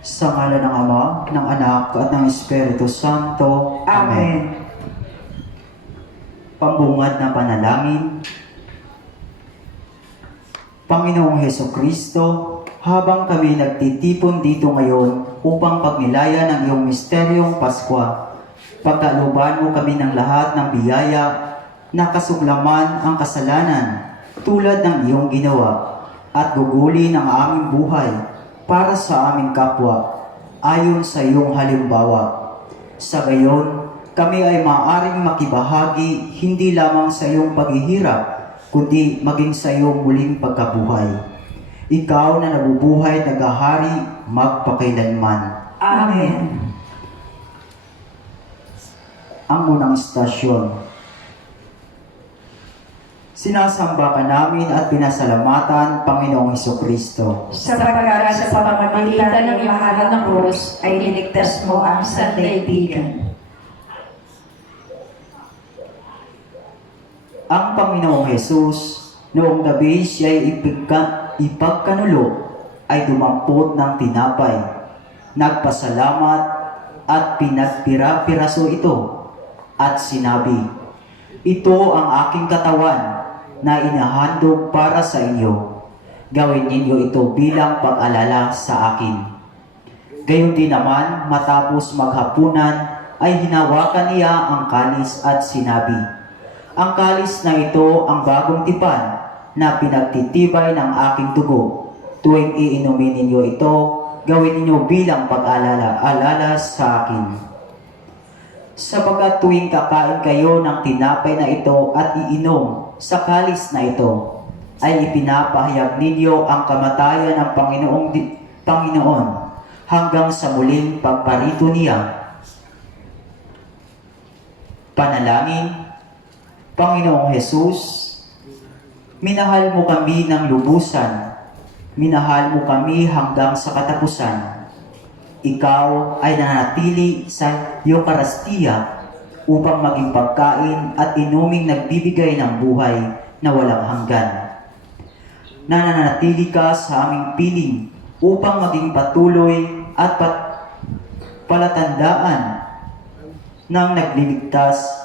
Sa ngalan ng Ama, ng Anak, at ng Espiritu Santo. Amen. Pambungad na panalangin. Panginoong Hesukristo, habang kami nagtitipon dito ngayon upang pagnilayan ang iyong misteryong Pasko, pagkalooban mo kami ng lahat ng biyaya na kasuglaman ang kasalanan tulad ng iyong ginawa at gugulin ang aming buhay para sa aming kapwa ayon sa iyong halimbawa. Sa gayon, kami ay maaaring makibahagi hindi lamang sa iyong paghihirap, kundi maging sa iyong muling pagkabuhay. Ikaw na nabubuhay at naghahari magpakailanman. Amen. Ang unang istasyon. Sinasamba ka namin at pinasalamatan, Panginoong Hesukristo. Sapagkat sa pamamagitan ng iyong mahal na krus ay niligtas mo ang sandaigdigan. Ang Panginoong Hesus, noong gabi siya'y ipagkanulo, ay dumampot ng tinapay, nagpasalamat at pinagpira-piraso ito, at sinabi, "Ito ang aking katawan na inahandog para sa inyo. Gawin ninyo ito bilang pag-alala sa akin." Gayon din naman, matapos maghapunan, ay hinawakan niya ang kalis at sinabi, "Ang kalis na ito ang bagong tipan na pinagtitibay ng aking dugo. Tuwing iinumin ninyo ito, gawin ninyo bilang pag-alala sa akin. Sapagkat tuwing kakain kayo ng tinapay na ito at iinom sa kalis na ito, ay ipinapahayag ninyo ang kamatayan ng Panginoon hanggang sa muling pagparito niya." Panalangin. Panginoong Hesus, minahal mo kami ng lubusan, minahal mo kami hanggang sa katapusan. Ikaw ay nananatili sa Eucharistia upang maging pagkain at inuming nagbibigay ng buhay na walang hanggan. Nananatili ka sa aming piling upang maging patuloy at palatandaan ng nagliligtas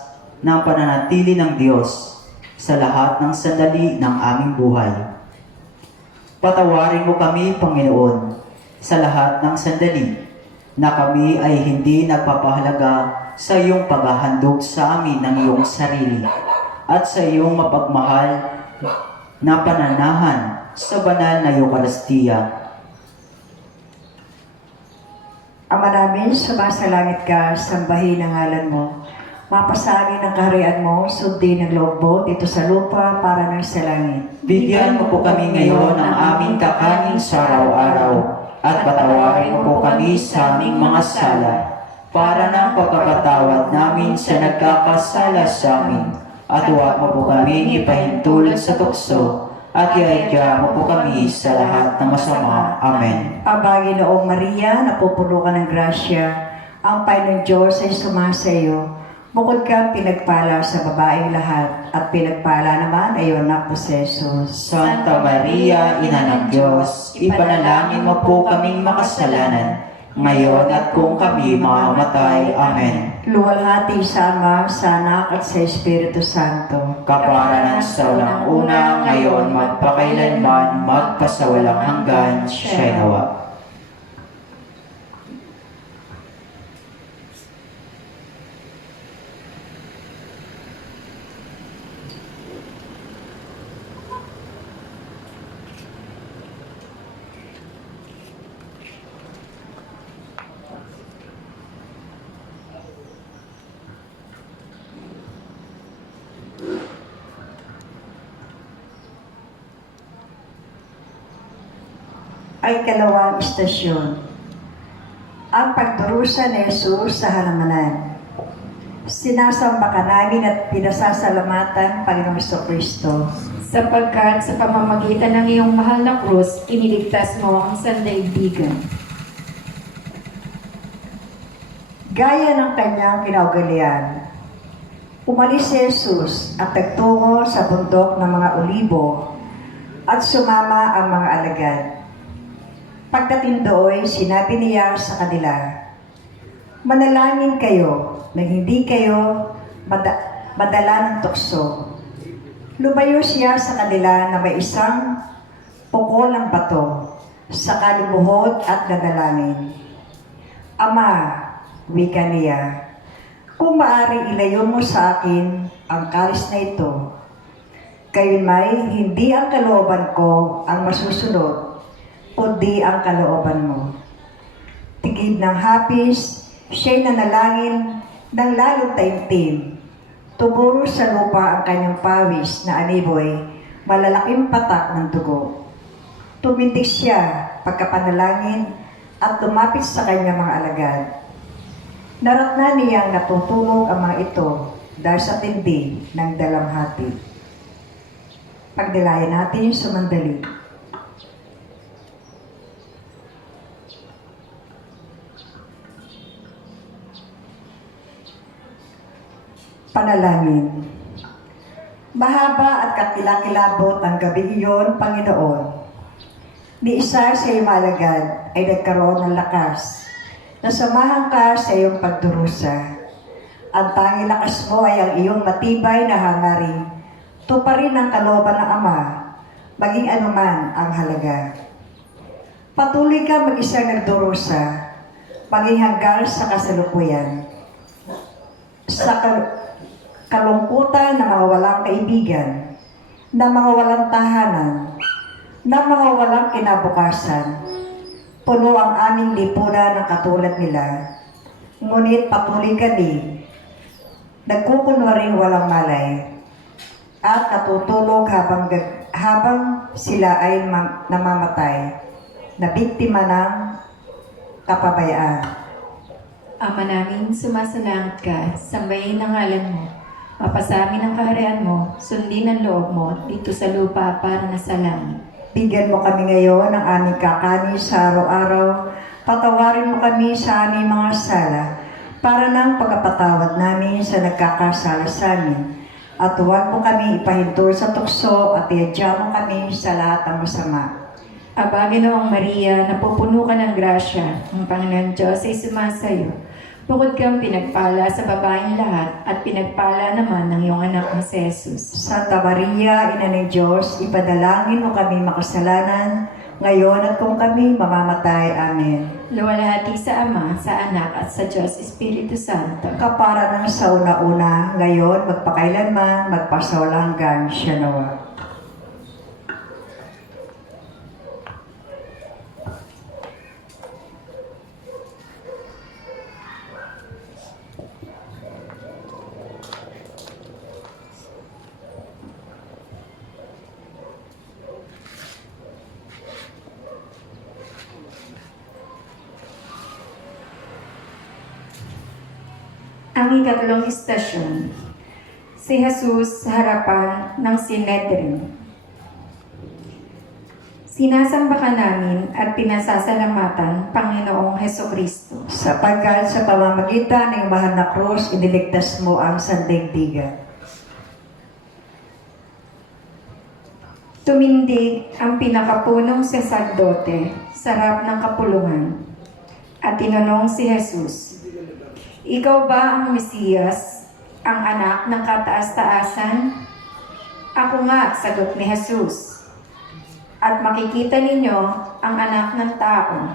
ng pananatili ng Diyos sa lahat ng sandali ng aming buhay. Patawarin mo kami, Panginoon, sa lahat ng sandali na kami ay hindi nagpapahalaga sa iyong paghahandog sa amin ng iyong sarili at sa iyong mapagmahal na pananahan sa banal na Eucharistia. Ama namin, sumasalangit ka, sambahin ang ngalan mo. Mapasangin ang kaharian mo, sundin ang loob mo dito sa lupa para ng sa langit. Bigyan mo po kami ngayon ng aming kakanin sa araw-araw at patawarin mo po kami sa aming mga sala para ng pagkakatawad namin sa nagkakasala sa amin. At huwag mo po kami ipahintulot sa tukso at iadya mo po kami sa lahat ng masama. Amen. Aba, Ginoong Maria, napupuno ka ng grasya, ang Panginoong Diyos ay sumasa iyo. Bukod kang pinagpala sa babaeng lahat, at pinagpala naman ay iyong anak na si Jesus. Santa Maria, Ina ng Diyos, ipanalangin mo po kaming makasalanan, ngayon at kung kami mamamatay. Amen. Luwalhati sa Ama, sa Anak at sa Espiritu Santo. Kaparanan sa unang-una, ngayon, magpakailanman, magpasawalang hanggan, siya'y nawa. Ay kalawang istasyon. Ang pagdurusa ni Jesus sa halamanan. Sinasamba ka namin at pinasasalamatan, Panginoong Kristo. Sapagkat sa pamamagitan ng iyong mahal na krus, iniligtas mo ang sandaigdigan. Gaya ng kanyang kinaugalian, umalis si Jesus at nagtungo sa bundok ng mga Olibo at sumama ang mga alagad. Pagdating doon, sinabi niya sa kanila, "Manalangin kayo na hindi kayo madala ng tukso." Lumayo siya sa kanila na may isang pukol ng bato sa kalumuhod at nadalangin. "Ama," wika niya, "kung maaari ilayo mo sa akin ang kalis na ito. Gayunmay, hindi ang kalooban ko ang masusunod, kundi ang kalooban mo." Tigib ng hapis, siya'y nanalangin ng lalong taimtim. Tumuro sa lupa ang kanyang pawis na aniboy, malalaking patak ng dugo. Tumindig siya pagkapanalangin at lumapit sa kanyang mga alagad. Naratna niyang natutulog ang mga ito dahil sa tindi ng dalamhati. Pagnilayan natin yung sumandali. Panalangin. Mahaba at kakilakilabot ang gabi iyon, Panginoon. Ni isa sa iyong alagad ay nagkaroon ng lakas. Nasamahan ka sa iyong pagdurusa. Ang tanging lakas mo ay ang iyong matibay na hangarin. Tuparin ang kalooban ng Ama, maging anuman ang halaga. Patuloy ka mag-isang nagdurusa, maging hanggang sa kasalukuyan. Sa kalungkutan ng mga walang kaibigan, ng mga walang tahanan, ng mga walang kinabukasan, puno ang aming lipunan ng katulad nila. Ngunit patuloy kami, nagkukunwaring walang malay, at natutulog habang sila ay namamatay, na biktima ng kapabayaan. Ama namin, sumasalangit ka, sambahin ang ngalan mo. Mapasamin ang kaharian mo, sundin ang loob mo dito sa lupa para na sa langit. Bigyan mo kami ngayon ng aming kakanin sa araw-araw. Patawarin mo kami sa aming mga sala para ng pagkapatawad namin sa nagkakasala sa amin. At huwag mo kami ipahintol sa tukso at iadya mo kami sa lahat ng masama. Aba, Ginoong Maria, napupuno ka ng grasya. Ang Panginoon Diyos ay sumasayo. Bukod kang pinagpala sa babaeng lahat at pinagpala naman ng iyong anak na si Jesus. Santa Maria, Ina ng Diyos, ipadalangin mo kami makasalanan, ngayon at kung kami mamamatay. Amen. Luwalhati sa Ama, sa Anak at sa Diyos Espiritu Santo. Kapara ng sa una-una, ngayon, magpakailanman, magpasawalang siya nawa. Ang ikatlong istasyon, si Jesus sa harapan ng Sinedrin. Sinasamba ka namin at pinasasalamatan, Panginoong Hesukristo. Sapagkat sa pamamagitan ng mahal na krus, iniligtas mo ang sandaigdigan. Tumindig ang pinakapunong saserdote sa harap ng kapulungan at tinanong si Jesus, "Ikaw ba ang Mesiyas, ang anak ng kataas-taasan?" "Ako nga," sagot ni Jesus. "At makikita ninyo ang anak ng tao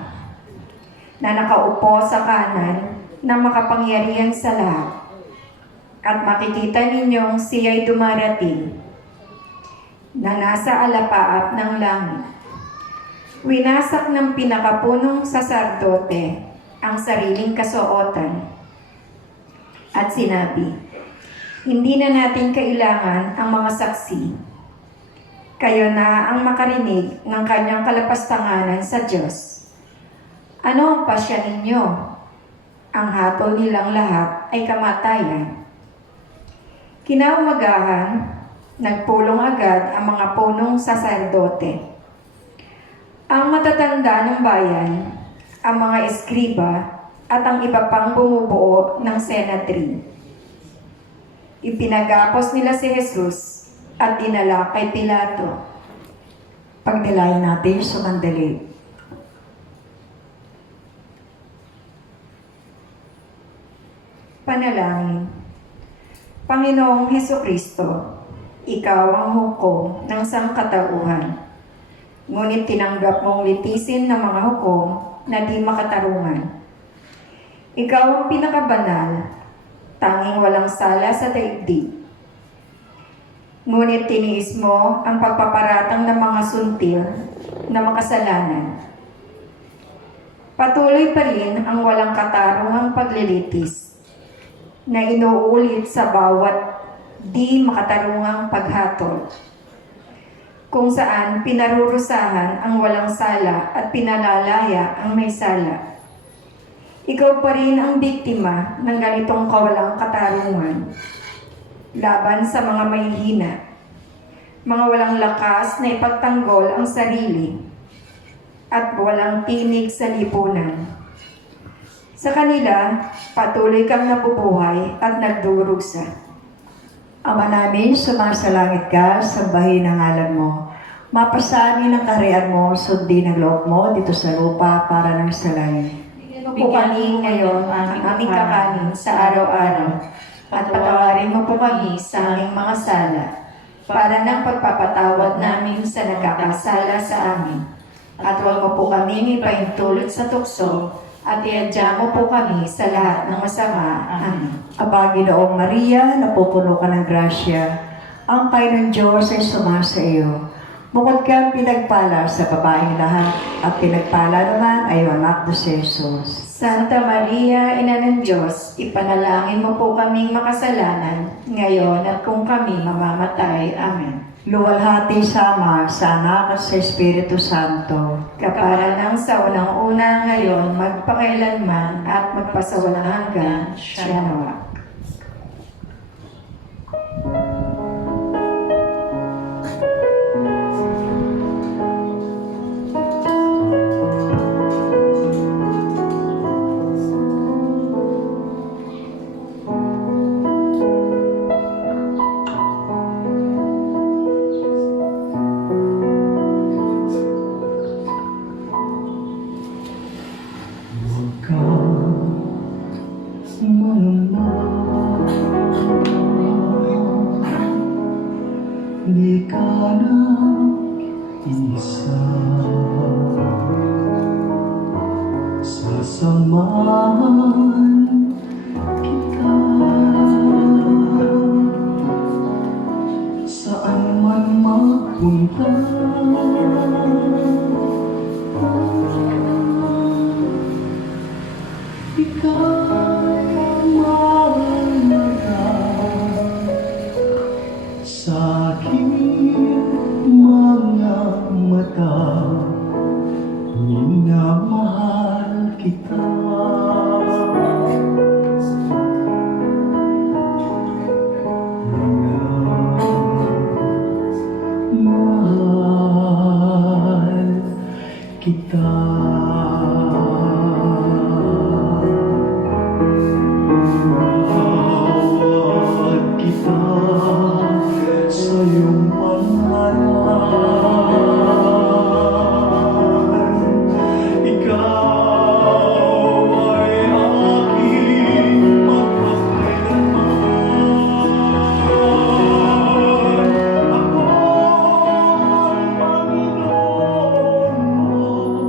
na nakaupo sa kanan ng makapangyarihan sa lahat. At makikita ninyong siya'y dumarating na nasa alapaap ng langit." Winasak ng pinakapunong saserdote ang sariling kasuotan at sinabi, "Hindi na natin kailangan ang mga saksi. Kayo na ang makarinig ng kanyang kalapastanganan sa Diyos. Ano ang pasya ninyo? Ang hatol nilang lahat ay kamatayan." Kinaumagahan, nagpulong agad ang mga punong saserdote, ang matatanda ng bayan, ang mga eskriba, at ang iba pang bumubuo ng Sanhedrin. Ipinagapos nila si Jesus at dinala kay Pilato. Pagnilayan natin sumandali. Panalangin. Panginoong Hesukristo, Ikaw ang hukom ng sangkatauhan. Ngunit tinanggap mong litisin ng mga hukom na di makatarungan. Ikaw ang pinakabanal, tanging walang sala sa daigdig. Ngunit tiniis mo ang pagpaparatang ng mga suntil na makasalanan. Patuloy pa rin ang walang katarungang paglilitis na inuulit sa bawat di makatarungang paghatol, kung saan pinarurusahan ang walang sala at pinalalaya ang may sala. Ikaw pa rin ang biktima ng ganitong kawalang katarungan laban sa mga mahihina, mga walang lakas na ipagtanggol ang sarili at walang tinig sa lipunan. Sa kanila, patuloy kang nabubuhay at nagdurusa. Ama namin, sumasalangit ka, sambahin ang ngalan mo. Mapasanin ang kaharian mo, sundin ang loob mo dito sa lupa para ng salay. Bigyan mo po kami ngayon ang aming kakanin sa araw-araw at patawarin mo po kami sa aming mga sala para ng pagpapatawad namin sa nagkakasala sa amin. At huwag mo po kami ipaintulot sa tukso at iadya mo po kami sa lahat ng masama. Amen. Aba, Ginoong Maria, napupuno ka ng grasya. Ang Panginoon Diyos ay sumasa iyo. Bukod kang pinagpala sa babaeng lahat, at pinagpala naman ay ang anak mo si Jesus. Santa Maria, Ina ng Diyos, ipanalangin mo po kaming makasalanan, ngayon at kung kami mamamatay. Amen. Luwalhati sa Ama, sa Anak at sa Espiritu Santo. Kapara ng sa unang-una ngayon, magpakailanman at magpasawalang hanggan, siya nawa. Di ka na isa, sasamahan kita saan man magpunta. Ika'y mahalaga sa aking mga mata, minamahal kita. Mahal kita. Tawag kita sa iyong pangalan. Ikaw ay aking magpakailanman. Ako ang Panginoon mo.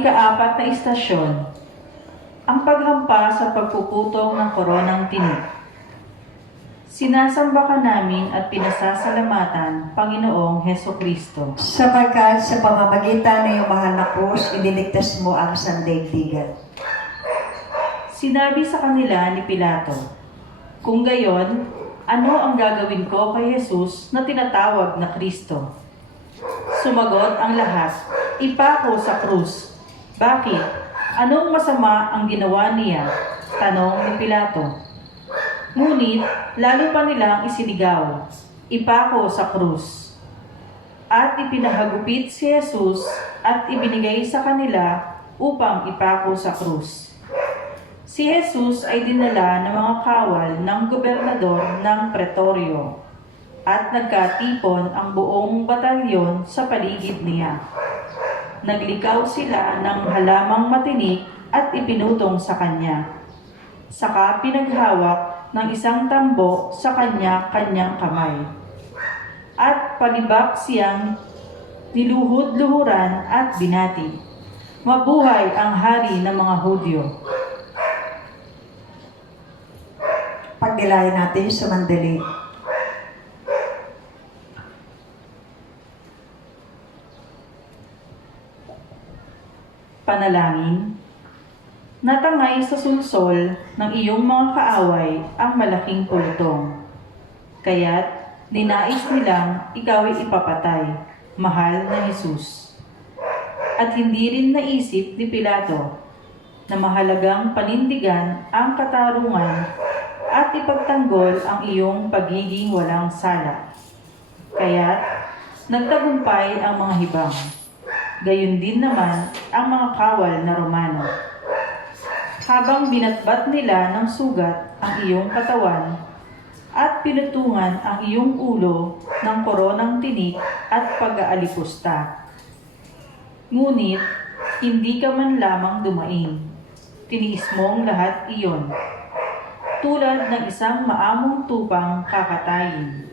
ikaapat na istasyon, ang paghampa sa pagpuputong ng koronang tinik. Sinasamba ka namin at pinasasalamatan, Panginoong Hesukristo. Sapagkat sa pamamagitan ng iyong mahal na krus, iniligtas mo ang sandaigdigan. Sinabi sa kanila ni Pilato, "Kung gayon, ano ang gagawin ko kay Jesus na tinatawag na Kristo?" Sumagot ang lahat, "Ipako sa krus." "Bakit? Anong masama ang ginawa niya?" tanong ni Pilato. Ngunit lalo pa nilang isinigaw, "Ipako sa krus." At ipinahagupit si Jesus at ibinigay sa kanila upang ipako sa krus. Si Jesus ay dinala ng mga kawal ng gobernador ng Pretorio at nagkatipon ang buong batalyon sa paligid niya. Naglikaw sila ng halamang matinik at ipinutong sa kanya. Saka pinaghawak ng isang tambo sa kanya-kanyang kamay. At palibak siyang niluhod-luhuran at binati, "Mabuhay ang hari ng mga Hudyo." Pagnilayan natin sa mandali. Panalangin. Natangay sa sulsol ng iyong mga kaaway ang malaking pulutong. Kaya't ninais nilang ikaw ay ipapatay, mahal na Jesus. At hindi rin naisip ni Pilato na mahalagang panindigan ang katarungan at ipagtanggol ang iyong pagiging walang sala. Kaya't nagtagumpay ang mga hibang. Gayon din naman ang mga kawal na Romano. Habang binatbat nila ng sugat ang iyong katawan at pinutungan ang iyong ulo ng koronang tinik at pag-aalipusta. Ngunit hindi ka man lamang dumaing. Tiniis mong lahat iyon. Tulad ng isang maamong tupang kakatayin.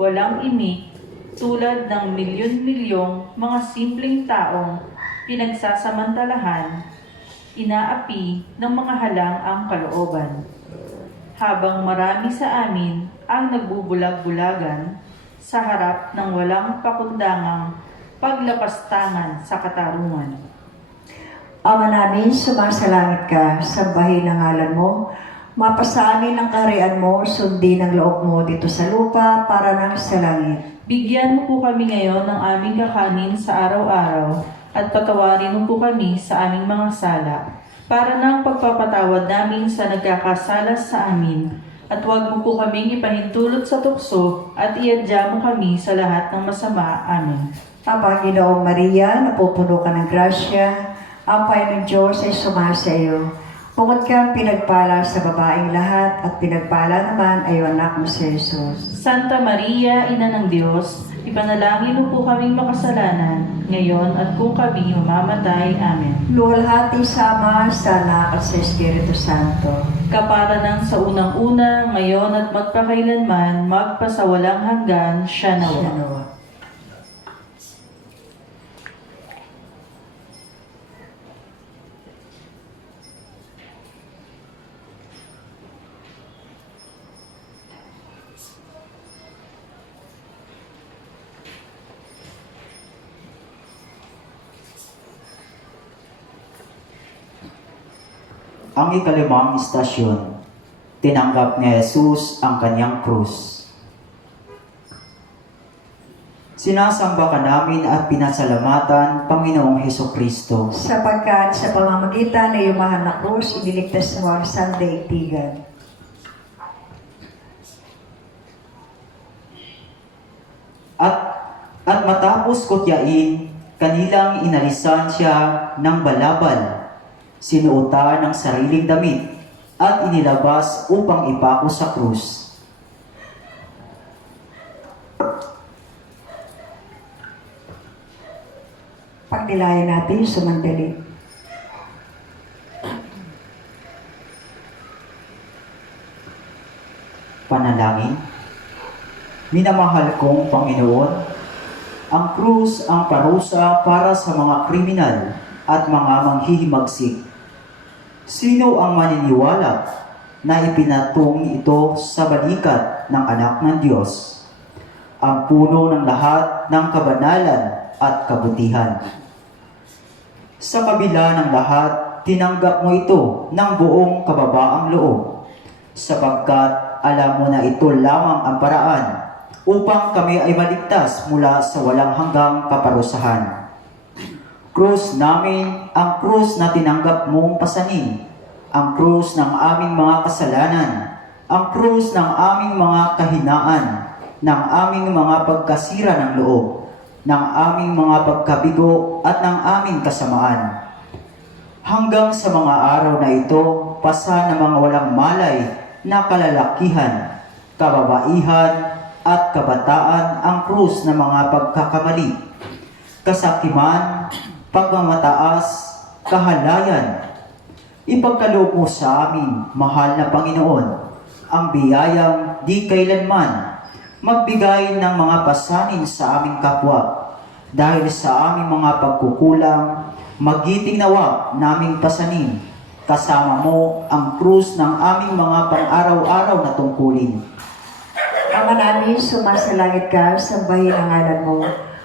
Walang imik, tulad ng milyon-milyong mga simpleng taong pinagsasamantalahan, inaapi ng mga halang ang kalooban. Habang marami sa amin ang nagbubulag-bulagan sa harap ng walang pakundangang paglapastangan sa katarungan. Ama namin, sumasalangit ka, sambahin ang ngalan mo, mapasa amin ang kaharian mo, sundin ang loob mo dito sa lupa para nang sa langit. Bigyan mo po kami ngayon ng aming kakanin sa araw-araw at patawarin mo po kami sa aming mga sala para ng pagpapatawad namin sa nagkakasala sa amin. At huwag mo po kaming ipahintulot sa tukso at iadya mo kami sa lahat ng masama. Amen. Ama, Ginoong Maria, napupuno ka ng grasya, ang Panginoong Diyos ay sumasa iyo. Bukod kang pinagpala sa babaeng lahat at pinagpala naman ay ang anak mo si Jesus. Santa Maria, Ina ng Diyos, ipanalangin mo po kaming makasalanan, ngayon at kung kami mamamatay. Amen. Luwalhati sa Ama, sa Anak at sa Espiritu Santo. Kaparanan sa unang-una, ngayon at magpakailanman, magpasawalang hanggan, siya nawa. Siya nawa. Ang ikalimang istasyon, tinanggap ni Jesus ang kanyang krus. Sinasamba ka namin at pinasalamatan, Panginoong Hesukristo. Sapagkat sa pamamagitan ng iyong mahal na krus, iniligtas mo ang sandaigdigan. At matapos kutyain, kanilang inalisan siya ng balabal, sinuotan ng sariling damit, at inilabas upang ipako sa krus. Pagnilayan natin sa mandali. Panalangin. Minamahal kong Panginoon, ang krus ang parusa para sa mga kriminal at mga manghihimagsik. Sino ang maniniwala na ipinatong ito sa balikat ng anak ng Diyos, ang puno ng lahat ng kabanalan at kabutihan? Sa kabila ng lahat, tinanggap mo ito ng buong kababaang loob, sapagkat alam mo na ito lamang ang paraan upang kami ay maligtas mula sa walang hanggang kaparusahan. Krus namin ang krus na tinanggap mong pasanin, ang krus ng aming mga kasalanan, ang krus ng aming mga kahinaan, ng aming mga pagkasira ng loob, ng aming mga pagkabigo at ng aming kasamaan. Hanggang sa mga araw na ito, pasa ng mga walang malay na kalalakihan, kababaihan at kabataan ang krus ng mga pagkakamali, kasakiman, pagmamataas, kahalayan. Ipagkaloob mo sa amin, mahal na Panginoon, ang biyayang di kailanman magbigay ng mga pasanin sa aming kapwa. Dahil sa aming mga pagkukulang, magiting nawa naming pasanin. Kasama mo ang krus ng aming mga pang-araw-araw na tungkulin. Ama namin, sumasalangit ka, sambahin ang ngalan mo.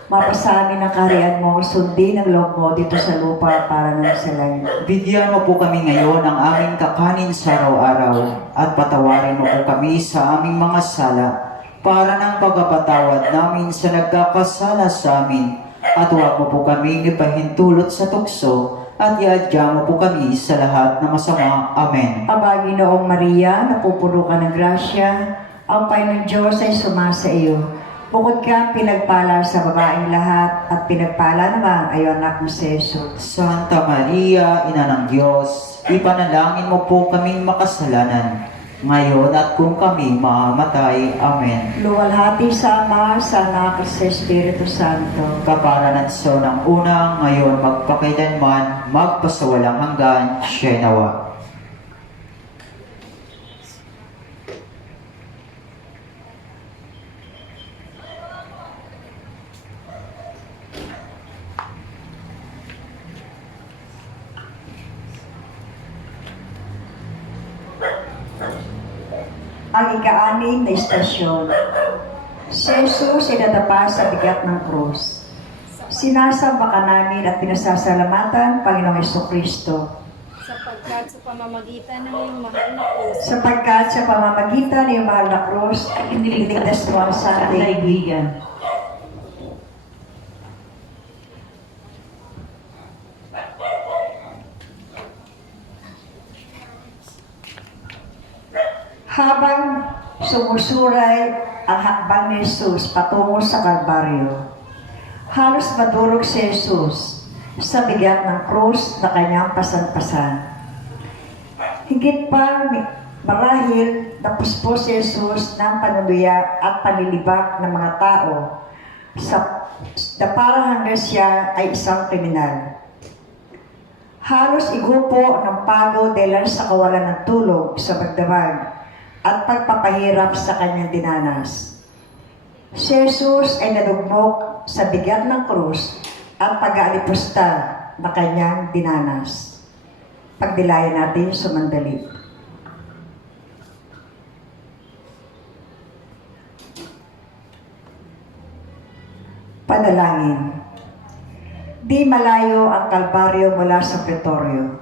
Mapasamin ang kaharian mo, sundin ang loob mo dito sa lupa para nung sa langit. Bigyan mo po kami ngayon ng aming kakanin sa araw-araw at patawarin mo po kami sa aming mga sala para ng pagpapatawad namin sa nagkakasala sa amin, at huwag mo po kami ipahintulot sa tukso at iadya mo po kami sa lahat ng masama. Amen. Aba, Ginoong Maria, napupuno ka ng grasya, ang Panginoong Diyos ay sumasa iyo. Bukod ka pinagpala sa babaeng lahat, at pinagpala naman ay ang anak mo si Jesus. Santa Maria, Ina ng Diyos, ipanalangin mo po kaming makasalanan, ngayon at kung kami mamamatay. Amen. Luwalhati sa Ama, sa Anak, at sa Espiritu Santo. Kaparanan sa unang una, ngayon magpakailanman, magpasawalang hanggan, siya nawa. Ang ika-anim na istasyon. Si Jesus ay nadapa sa bigat ng krus. Sinasamba ka namin at pinasasalamatan, Panginoong Jesucristo. Sapagkat sa pamamagitan ng iyong mahal na krus, Sapagkat sa pamamagitan ng iyong mahal na krus, iniligtas mo ang sa sandaigdig. daigdigan. Habang sumusuray ang hakbang ni Jesus patungo sa Kalbaryo, halos madurog si Jesus sa bigat ng krus na kanyang pasan-pasan. Higit pa marahil napuspos si Jesus ng panuluya at panlilibak ng mga tao na para hanggang siya ay isang kriminal. Halos igupo ng pagod dahil sa kawalan ng tulog sa pagdamag at pagpapahirap sa kanyang dinanas. Si Jesus ay nadugmok sa bigat ng krus at pag-aalipusta na kanyang dinanas. Pagdilayan natin sumandali. Panalangin. Di malayo ang Kalbaryo mula sa Pretorio.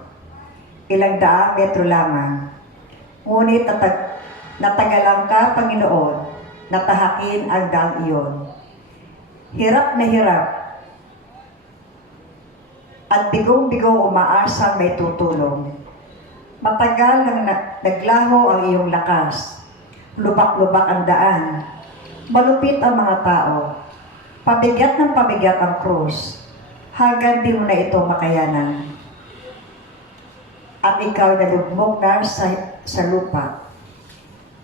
Ilang daang metro lamang. Ngunit natagalan ka, Panginoon, natahakin ang daang iyon. Hirap na hirap at bigong-bigong umaasang may tutulong. Matagal nang naglaho ang iyong lakas. Lubak-lubak ang daan. Malupit ang mga tao. Pabigat ng pabigat ang krus. Hanggang di mo na ito makayanan. At ikaw nalugmok na sa lupa.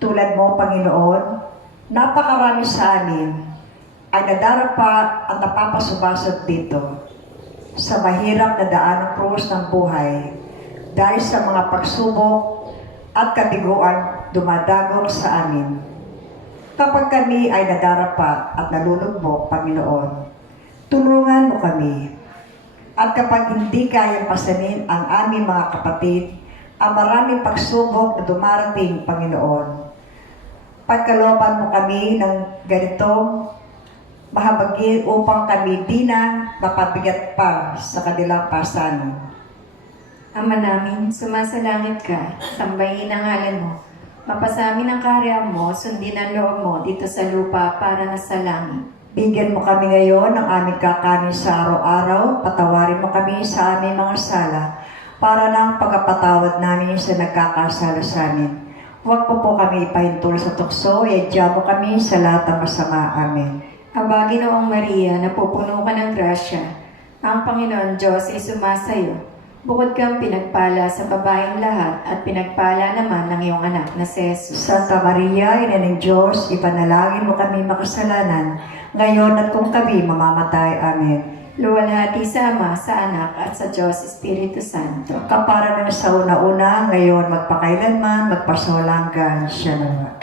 Tulad mo, Panginoon, napakarami sa amin ay nadarapa at napapasubasot dito sa mahirap na daan ng krus ng buhay dahil sa mga pagsubok at kabiguan dumadagong sa amin. Kapag kami ay nadarapa at nalulugmok, Panginoon, tulungan mo kami At kapag hindi kayang pasanin ang aming mga kapatid, ang maraming pagsubok na dumarating, Panginoon, pagkalooban mo kami ng ganitong mahabagin upang kami di na mapabigat pa sa kanilang pasanin. Ama namin, sumasalangit ka, sambahin ang ngalan mo. Mapasamin ang kaharian mo, sundin ang loob mo dito sa lupa para na sa langit. Bigyan mo kami ngayon ng aming kakanin sa araw-araw. Patawarin mo kami sa aming mga sala para ng pagkapatawad namin sa nagkakasala sa amin. Huwag po kami ipahintol sa tukso, iadya mo kami sa lahat ng masama. Amen. Aba, Ginoong Maria, napupuno ka ng grasya. Ang Panginoon Diyos ay sumasayo. Bukod kang pinagpala sa babaeng lahat at pinagpala naman ng iyong anak na si Jesus. Santa Maria, Ina ng Diyos, ipanalangin mo kami makasalanan, ngayon at kung kami mamamatay. Amen. Luwalhati sa Ama, sa Anak, at sa Diyos Espiritu Santo. Kapara na sa una-una, ngayon magpakailanman, magpasawalang siya naman.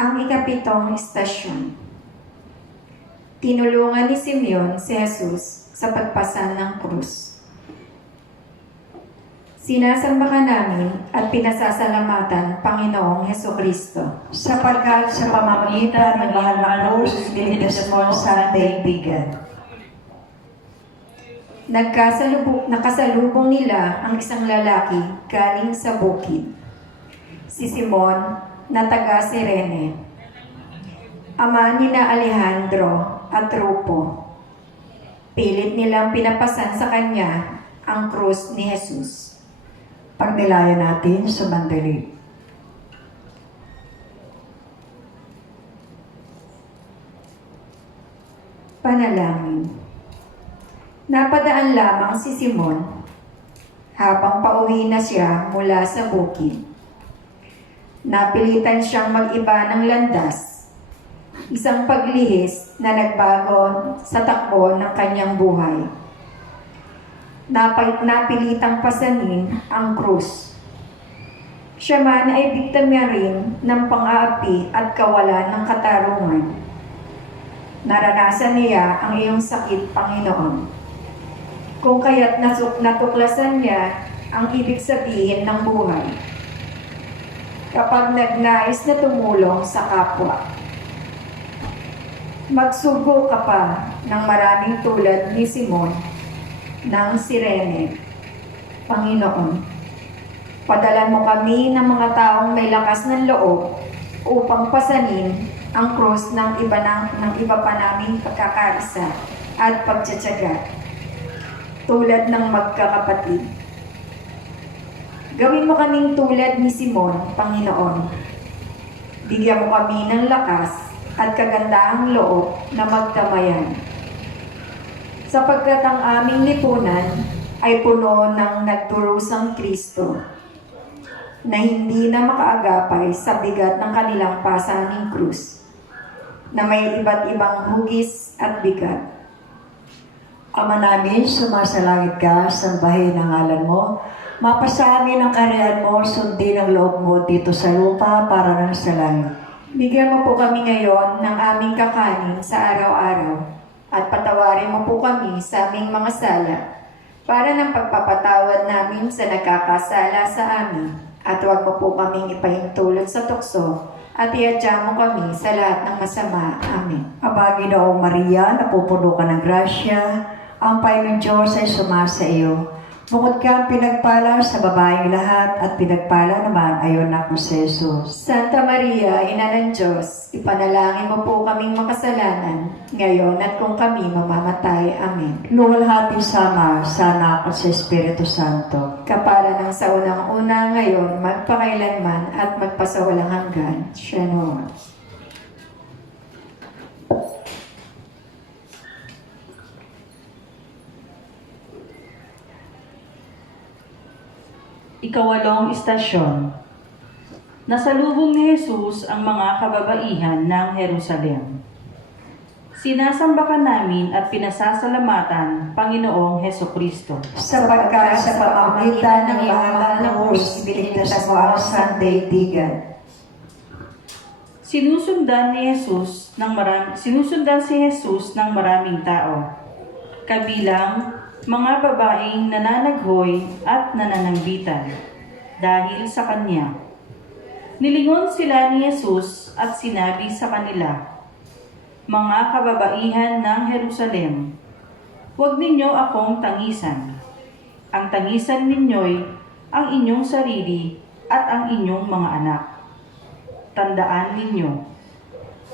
Ang ikapitong istasyon. Tinulungan ni Simeon si Jesus sa pagpasan ng krus. Sinasamba ka namin at pinasasalamatan, Panginoong Hesukristo, Sapagkat sa pamamagitan ng mahal na krus, niligtas mo sa daigdigan. Nakasalubong nila ang isang lalaki galing sa bukid, si Simon na taga Sirene. ama ni na Alejandro at Rufo. Pilit nilang pinapasan sa kanya ang krus ni Jesus. Pagnilayan natin sumandali. Panalangin. Napadaan lamang si Simon habang pauwi na siya mula sa bukid. Napilitan siyang mag-iba ng landas, isang paglihis na nagbago sa takbo ng kanyang buhay. Napilitang pasanin ang krus. Siya man ay biktima rin ng pang-aapi at kawalan ng katarungan. Naranasan niya ang iyong sakit, Panginoon. Kung kaya't natuklasan niya ang ibig sabihin ng buhay. Kapag nagnais na tumulong sa kapwa. Magsugo ka pa ng maraming tulad ni Simon ng Sirene. Panginoon, padalan mo kami ng mga taong may lakas ng loob upang pasanin ang krus ng iba pa naming pagkakaisa at pagtsatsaga, tulad ng magkakapatid. Gawin mo kaming tulad ni Simon, Panginoon. Bigyan mo kami ng lakas at kagandahang loob na magtamayan. Sapagkat ang aming lipunan ay puno ng nagdurusang Kristo na hindi na makaagapay sa bigat ng kanilang pasaning krus, na may iba't ibang hugis at bigat. Ama namin, sumasalangit ka, sambahin ang ngalan mo. Mapasa amin ang kaharian mo, sundin ang loob mo dito sa lupa para ng sa langit. Bigyan mo po kami ngayon ng aming kakanin sa araw-araw at patawarin mo po kami sa aming mga sala para ng pagpapatawad namin sa nagkakasala sa amin, at huwag mo po kaming ipahintulot sa tukso at iadya mo kami sa lahat ng masama. Amen. Aba, Ginoong Maria, napupuno ka ng grasya, ang Panginoong Diyos ay sumasa iyo. Bukod ka pinagpala sa babaeng lahat at pinagpala naman ayon na si Jesus. Santa Maria, Ina ng Diyos, ipanalangin mo po kaming makasalanan, ngayon at kung kami mamamatay. Amen. Luwalhati sama, sana ako sa Espiritu Santo. Kapara ng sa unang-una ngayon, magpakailanman at magpasawalang hanggan. Shalom. Ikawalong istasyon. Nasalubong ni Jesus ang mga kababaihan ng Jerusalem. Sinasamba ka namin at pinasasalamatan, Panginoong Hesukristo. Sapagkat sa pamamagitan ng mahal na krus, bilitas mo ang sandaigdigan. Sinusundan si Jesus ng maraming tao, kabilang mga babaeng nananaghoy at nananambitan dahil sa kanya. Nilingon sila ni Jesus at sinabi sa kanila, "Mga kababaihan ng Jerusalem, huwag ninyo akong tangisan. Ang tangisan ninyo'y ang inyong sarili at ang inyong mga anak. Tandaan ninyo,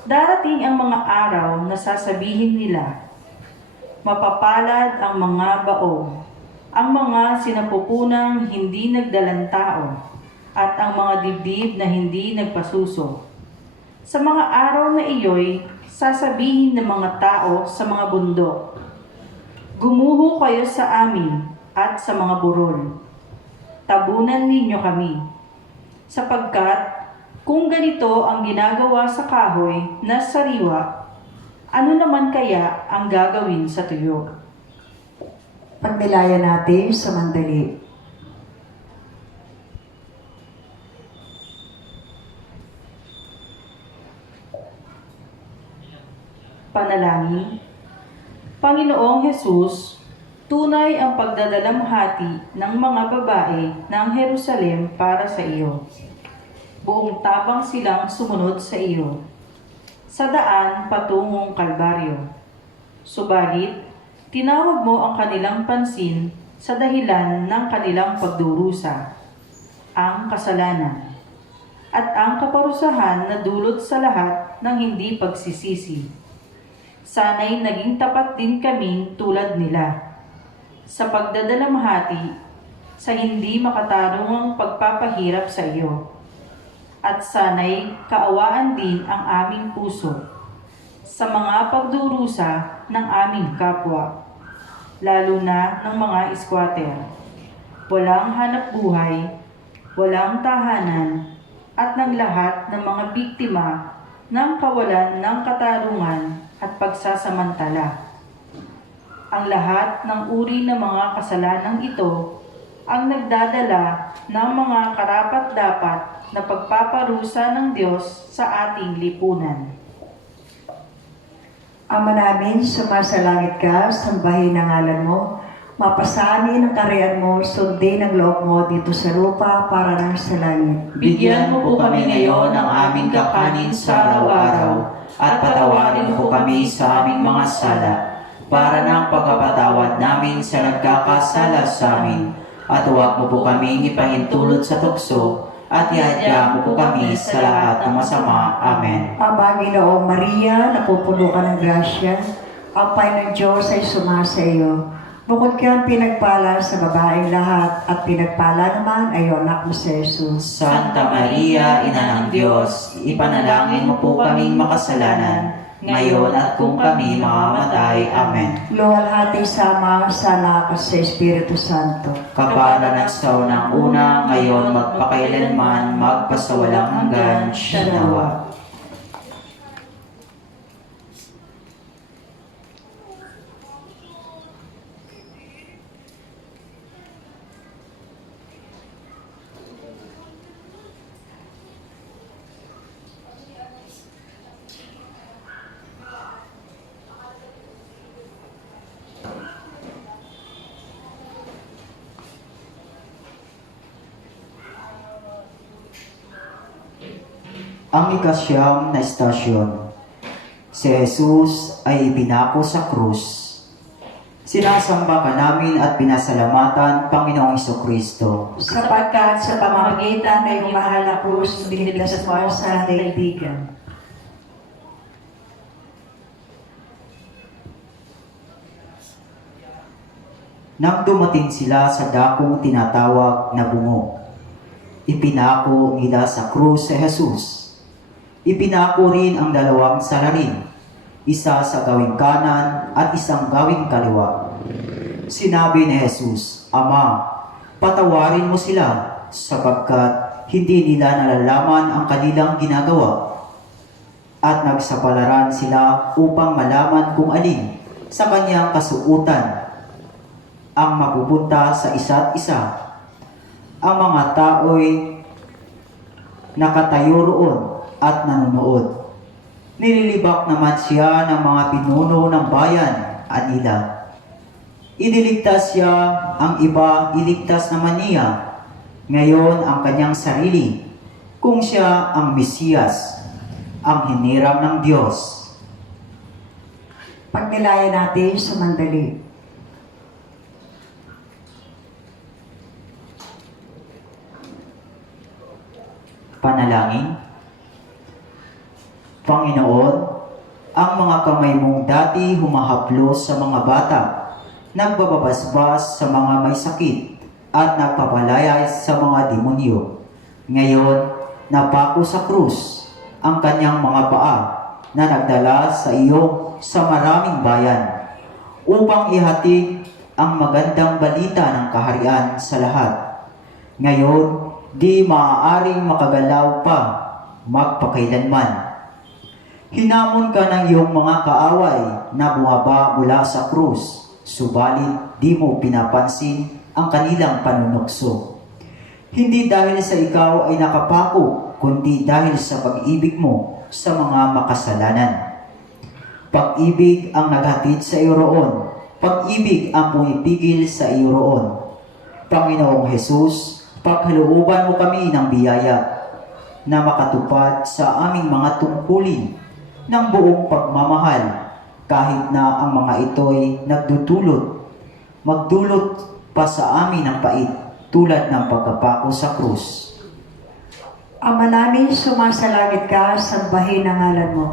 darating ang mga araw na sasabihin nila, mapapalad ang mga bao, ang mga sinapupunang hindi nagdalang tao, at ang mga dibdib na hindi nagpasuso. Sa mga araw na iyo'y sasabihin ng mga tao sa mga bundok, gumuho kayo sa amin at sa mga burol. Tabunan ninyo kami, sapagkat kung ganito ang ginagawa sa kahoy na sariwa, ano naman kaya ang gagawin sa tuyo?" Pagnilayan natin sa mandali. Panalangin. Panginoong Hesus, tunay ang pagdadalamhati ng mga babae ng Jerusalem para sa iyo. Buong tabang silang sumunod sa iyo sa daan patungong Kalbaryo. Subalit, tinawag mo ang kanilang pansin sa dahilan ng kanilang pagdurusa, ang kasalanan. at ang kaparusahan na dulot sa lahat ng hindi pagsisisi. Sana'y naging tapat din kaming tulad nila. Sa pagdadalamhati, sa hindi makatarungang pagpapahirap sa iyo. At sana'y kaawaan din ang aming puso sa mga pagdurusa ng aming kapwa, lalo na ng mga squatter. Walang hanap buhay, walang tahanan, at ng lahat ng mga biktima ng kawalan ng katarungan at pagsasamantala. Ang lahat ng uri ng mga kasalanang ito ang nagdadala ng mga karapat-dapat na pagpaparusa ng Diyos sa ating lipunan. Ama namin, sumasalangit ka, sambahin ang ngalan mo, mapasanin ang kaharian mo, sundin ang loob mo dito sa lupa para lang sa langit. Bigyan mo po kami ngayon ng aming kakanin sa araw-araw, at patawarin mo po kami sa aming mga sala, para ng pagpapatawad namin sa nagkakasala sa amin. At huwag mo po kaming ipahintulot sa tukso, at ihadya mo po kami sa lahat ng masama. Amen. Aba, Ginoong Maria, napupuno ka ng grasya, ang Panginoon Diyos ay sumasa iyo. Bukod kang pinagpala sa babaeng lahat, at pinagpala naman ay iyong anak mo si Jesus. Santa Maria, Ina ng Diyos, ipanalangin mo po kaming makasalanan, ngayon at kung kami mamamatay. Amen. Luwalhati sa Ama, sa Anak, at sa Espiritu Santo. Kapara ng sa unang una, ngayon magpakailanman, magpasawalang hanggan, siya nawa. Ang ikasyam na estasyon. Si Jesus ay ipinako sa krus. Sinasamba ka namin at pinasalamatan, Panginoong Hesukristo. Sapagkat sa pamamagitan ng iyong mahal na krus, biniglas mo sa daigdigan. Nang dumating sila sa dakong tinatawag na bungo, ipinako nila sa krus si Jesus. Ipinako rin ang dalawang salarin, isa sa gawing kanan at isang gawing kaliwa. Sinabi ni Jesus, Ama, patawarin mo sila sapagkat hindi nila nalalaman ang kanilang ginagawa. At nagsapalaran sila upang malaman kung alin sa kanyang kasuutan ang mapupunta sa isa't isa. Ang mga tao'y nakatayo roon at nanonood. Nililibak naman siya ng mga pinuno ng bayan, anila. Iniligtas siya, ang iba iligtas naman niya. Ngayon ang kanyang sarili, kung siya ang Mesiyas, ang hiniram ng Diyos. Pagnilayan natin sa mandali. Panalangin. Panginoon, ang mga kamay mong dati humahaplos sa mga bata, nagbababasbas sa mga may sakit, at nagpapalayas sa mga demonyo. Ngayon, napako sa krus ang kanyang mga paa na nagdala sa iyo sa maraming bayan, upang ihatid ang magandang balita ng kaharian sa lahat. Ngayon, di maaaring makagalaw pa magpakailanman. Hinamon ka ng iyong mga kaaway na bumaba mula sa krus, subalit di mo pinapansin ang kanilang panunukso. Hindi dahil sa ikaw ay nakapako, kundi dahil sa pag-ibig mo sa mga makasalanan. Pag-ibig ang naghatid sa iyo roon, pag-ibig ang pumipigil sa iyo roon. Panginoong Jesus, pagkalooban mo kami ng biyaya na makatupad sa aming mga tungkulin ng buong pagmamahal, kahit na ang mga ito'y magdulot pa sa amin ng pait tulad ng pagkapako sa krus. Ama namin, sumasalangit ka, sambahin ang ngalan mo.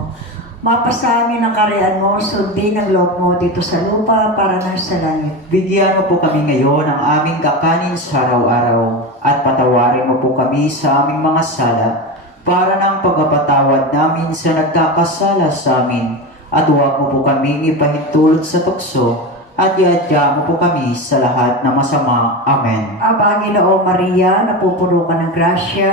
Mapasa amin ang kariyan mo, sundin ang loob mo dito sa lupa para nang sa langit. Bigyan mo po kami ngayon ng aming kakanin sa araw-araw at patawarin mo po kami sa aming mga sala para ng pagpapatawad namin sa nagkakasala sa amin at huwag mo po kaming ipahintulot sa tukso at iadya mo po kami sa lahat ng masama. Amen. Aba, Ginoo Maria, napupuno ka ng grasya,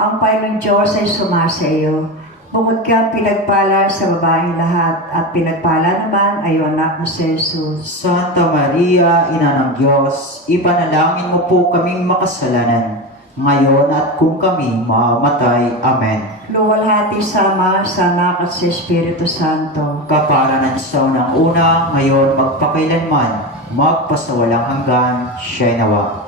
ang Panginoong Diyos ay sumasa iyo. Bukod ka pinagpala sa babaeng lahat at pinagpala naman ay iyong anak na si Jesus. Santa Maria, Ina ng Diyos, ipanalangin mo po kaming makasalanan, ngayon at kung kami mamatay. Amen. Luwalhati sa Ama, sa Anak at sa Espiritu Santo. Kaparanan sa unang-una, ngayon magpakailanman, magpasawalang hanggan, siya'y nawa.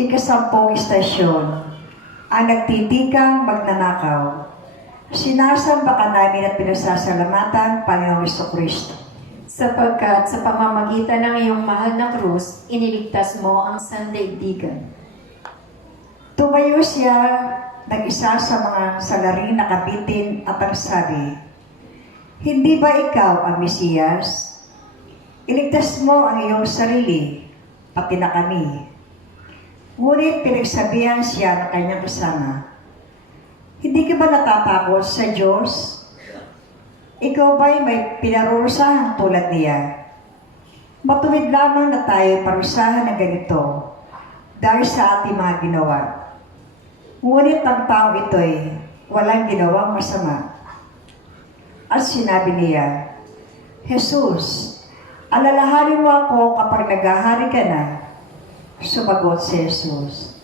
Ikasampung istasyon, ang nagtitikang magnanakaw. Sinasamba ka namin at pinasasalamatan, Panginoong Kristo. Sapagkat sa pamamagitan ng iyong mahal na krus, iniligtas mo ang sandaigdigan. Tumayo siya, nag-isa sa mga salarin na kabitin at ang sabi, "Hindi ba ikaw ang Mesiyas? Iligtas mo ang iyong sarili, pati na kami." Ngunit pinagsabihan siya ng kanyang kasama, "Hindi ka ba natatakot sa Diyos? Ikaw ba'y may pinarurusahang tulad niya? Matuwid lamang na tayo parusahan ng ganito dahil sa ating mga ginawa. Ngunit ang tao ito'y walang ginawang masama." At sinabi niya, "Jesus, alalahanin mo ako kapag naghahari ka na." Sumagot si Jesus,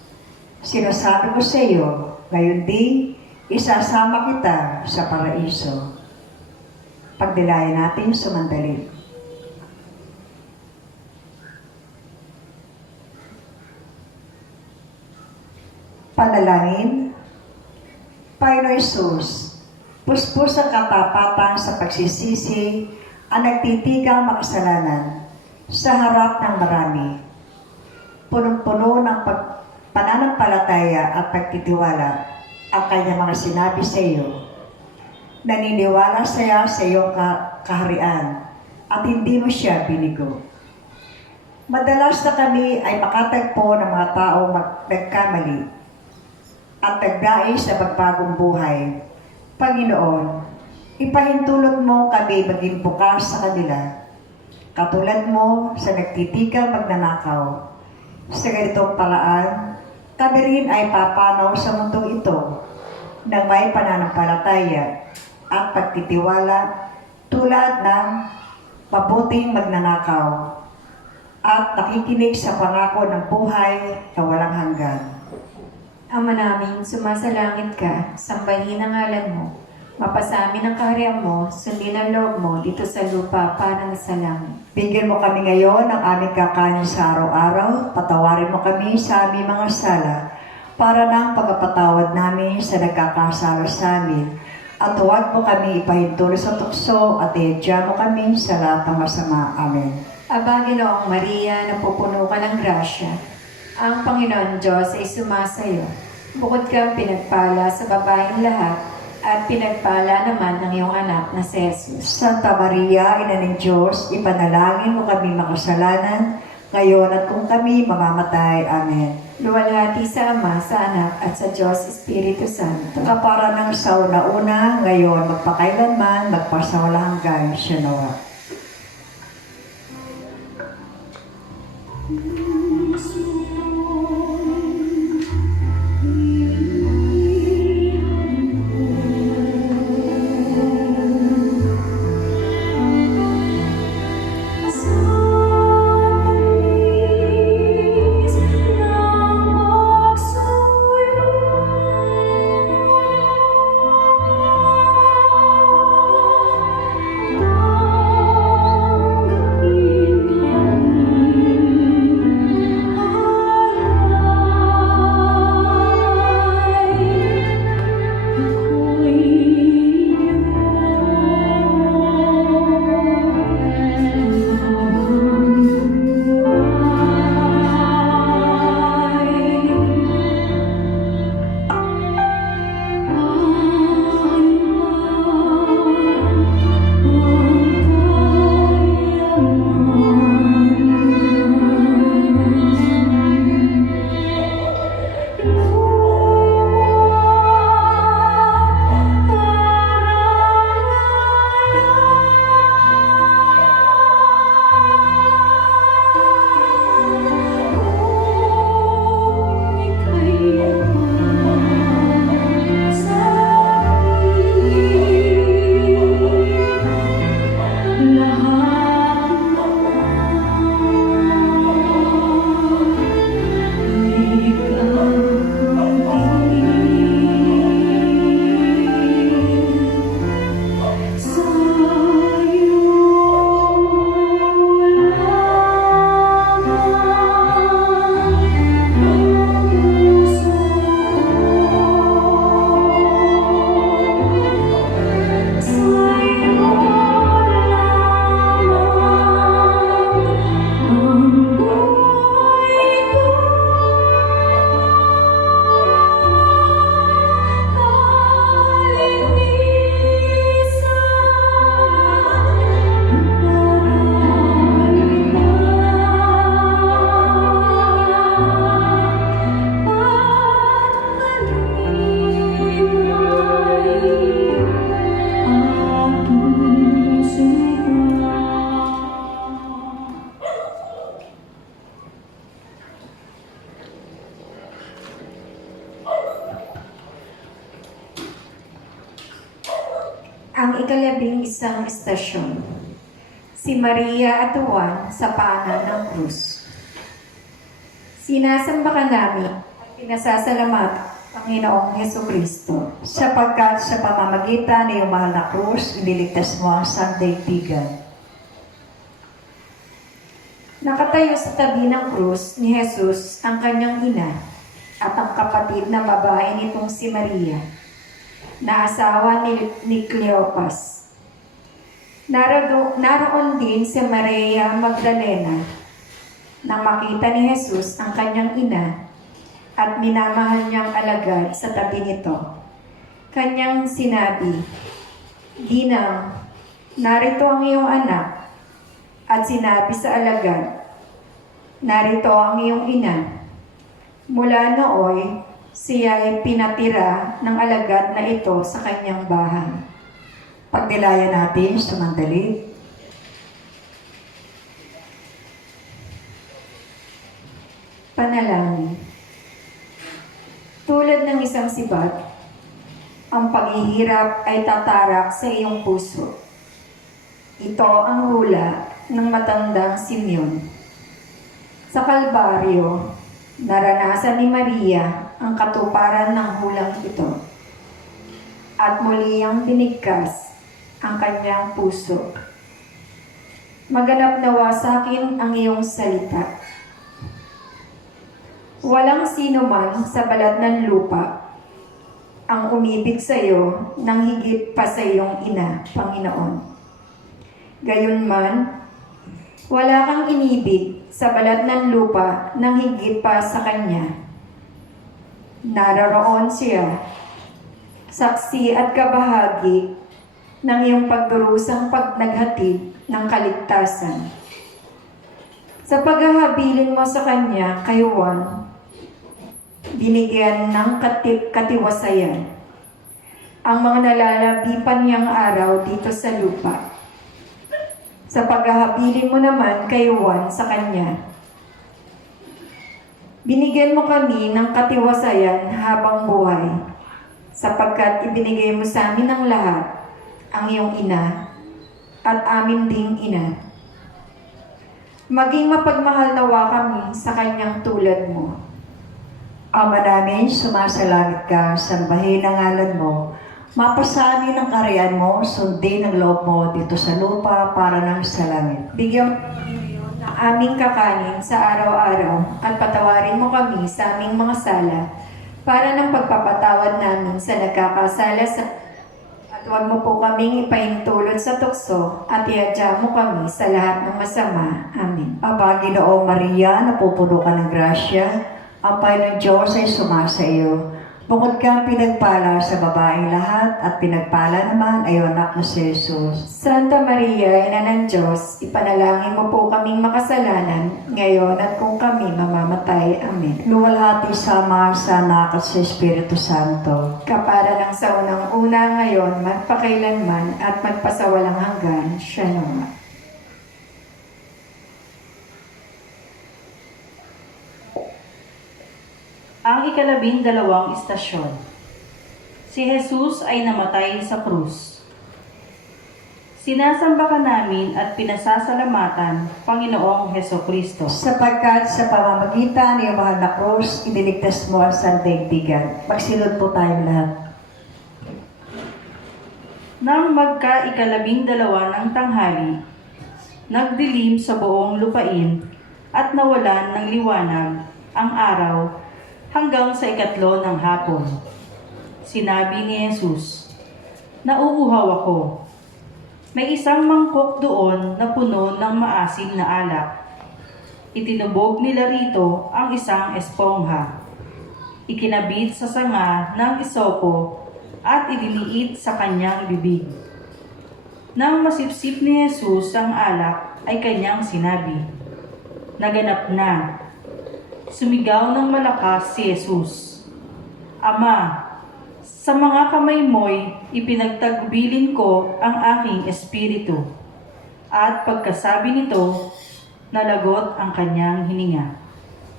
"Sinasabi ko sa iyo, ngayon di, isasama kita sa paraiso." Pagdilayan natin sumandali. Panalangin. Panginoon Jesus, puspos ang katapatan sa pagsisisi ang nagtitigang makasalanan sa harap ng marami. Punong-puno ng pananampalataya at pagtitiwala ang kanyang mga sinabi sa iyo. Naniniwala siya sa iyong kaharian at hindi mo siya binigo. Madalas na kami ay makatagpo ng mga taong nagkamali at nagdais sa magbagong buhay. Panginoon, ipahintulot mo kami maging bukas sa kanila. Katulad mo sa nagtitikang magnanakaw. Sa ganitong paraan, kami rin ay papanaw sa mundong ito ng may pananampalataya at pagtitiwala tulad ng mabuting magnanakaw at nakikinig sa pangako ng buhay na walang hanggan. Ama namin, sumasalangit ka, sambahin ang ngalan mo. Mapasa amin ang kaharian mo, sundin ang loob mo dito sa lupa parang sa langit. Bigyan mo kami ngayon ng aming kakanin sa araw-araw. Patawarin mo kami sa aming mga sala para ng pagpapatawad namin sa nagkakasala sa amin. At huwag mo kami ipahintulot sa tukso at iadya mo kami sa lahat ng masama. Amen. Aba, Ginoong Maria, napupuno ka ng grasya. Ang Panginoon Diyos ay sumasayo. Bukod kang pinagpala sa babaeng lahat, at pinagpala naman ng iyong anak na si Jesus. Santa Maria, Ina ng Diyos, ipanalangin mo kami makasalanan, ngayon at kung kami mamamatay. Amen. Luwalhati sa Ama, sa Anak, at sa Diyos Espiritu Santo. Kapara ng sa una-una, ngayon, magpakailanman, magpasawalang hanggan, siya nawa. ika-11 istasyon. Si Maria at Juan sa paanan ng krus. Sinasamba ka namin at pinasasalamat Panginoong Hesukristo. Sapagkat sa pamamagitan ng iyong mahal na krus, iniligtas mo ang sandaigdigan. Nakatayo sa tabi ng krus ni Jesus ang kanyang ina at ang kapatid na babae nitong si Maria, na asawa ni Cleopas. Naroon din si Maria Magdalena. Nang makita ni Jesus ang kanyang ina at minamahal niyang alagad sa tabi nito, kanyang sinabi, "Ginang, narito ang iyong anak." At sinabi sa alagad, "Narito ang iyong ina." Mula nooy, siya ay pinatira ng alagad na ito sa kanyang bahay. Pagnilayan natin, sumandali. Panalangin. Tulad ng isang sibat, ang paghihirap ay tatarak sa iyong puso. Ito ang hula ng matandang Simeon. Sa Kalbaryo, naranasan ni Maria ang katuparan ng hulang ito. At muli ang binigkas ang kanyang puso. Maganap nawa sa akin ang iyong salita. Walang sino man sa balat ng lupa ang umibig sa iyo nang higit pa sa iyong ina, Panginoon. Gayunman, wala kang inibig sa balat ng lupa nang higit pa sa kanya. Naroroon siya, saksi at kabahagi ng iyong pagdurusang naghatid ng kaligtasan. Sa paghahabilin mo sa kanya kay Juan, binigyan ng katiwasayan ang mga nalalabipan niyang araw dito sa lupa. Sa paghahabilin mo naman kay Juan sa kanya, binigyan mo kami ng katiwasayan habang buhay, sapagkat ibinigay mo sa amin ng lahat ang iyong ina at amin ding ina. Maging mapagmahal nawa kami sa kanyang tulad mo. Ama namin, sumasalangit ka, sambahin ang ngalan mo. Mapasamin ang karyan mo, sundin ang loob mo dito sa lupa para nang sa langit. Bigyan mo kami ngayon ng aming kakanin sa araw-araw at patawarin mo kami sa aming mga sala para ng pagpapatawad namin sa nagkakasala sa at huwag mo po kaming ipahintulot sa tukso at iadya mo kami sa lahat ng masama. Amen. Aba, Ginoong Maria, napupuno ka ng grasya, ang Panginoong Diyos ay sumasa iyo. Bukod kang pinagpala sa babaeng lahat at pinagpala naman ay anak na si Jesus. Santa Maria, Ina ng Diyos, ipanalangin mo po kaming makasalanan, ngayon at kung kami mamamatay. Amen. Luwalhati sama sa anak at sa Espiritu Santo. Kapara ng sa unang-una ngayon, magpakailanman at magpasawalang hanggan. Siya naman. Ang 12 istasyon. Si Jesus ay namatay sa krus. Sinasamba ka namin at pinasasalamatan, Panginoong Hesukristo. Sapagkat sa pamamagitan ng iyong mahal na krus, iniligtas mo ang sandaigdigan. Magsilod po tayo lahat. Nang magka-12 ng tanghali, nagdilim sa buong lupain at nawalan ng liwanag ang araw hanggang sa 3 ng hapon. Sinabi ni Jesus, "Nauuhaw ako." May isang mangkok doon na puno ng maasim na alak. Itinubog nila rito ang isang espongha. Ikinabit sa sanga ng isopo at idiniit sa kanyang bibig. Nang masipsip ni Jesus ang alak, ay kanyang sinabi, "Naganap na." Sumigaw ng malakas si Jesus, "Ama, sa mga kamay mo'y ipinagtagubilin ko ang aking espiritu." At pagkasabi nito, nalagot ang kanyang hininga.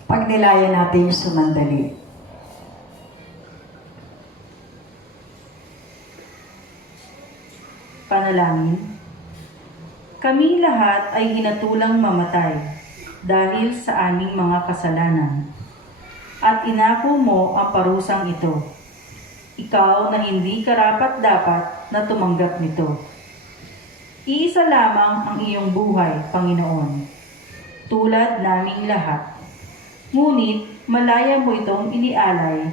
Pagnilayan natin sumandali. Panalangin. Kami lahat ay hinatulang mamatay dahil sa aming mga kasalanan. At inako mo ang parusang ito. Ikaw na hindi karapat-dapat na tumanggap nito. Iisa lamang ang iyong buhay, Panginoon, tulad naming lahat. Ngunit malaya mo itong inialay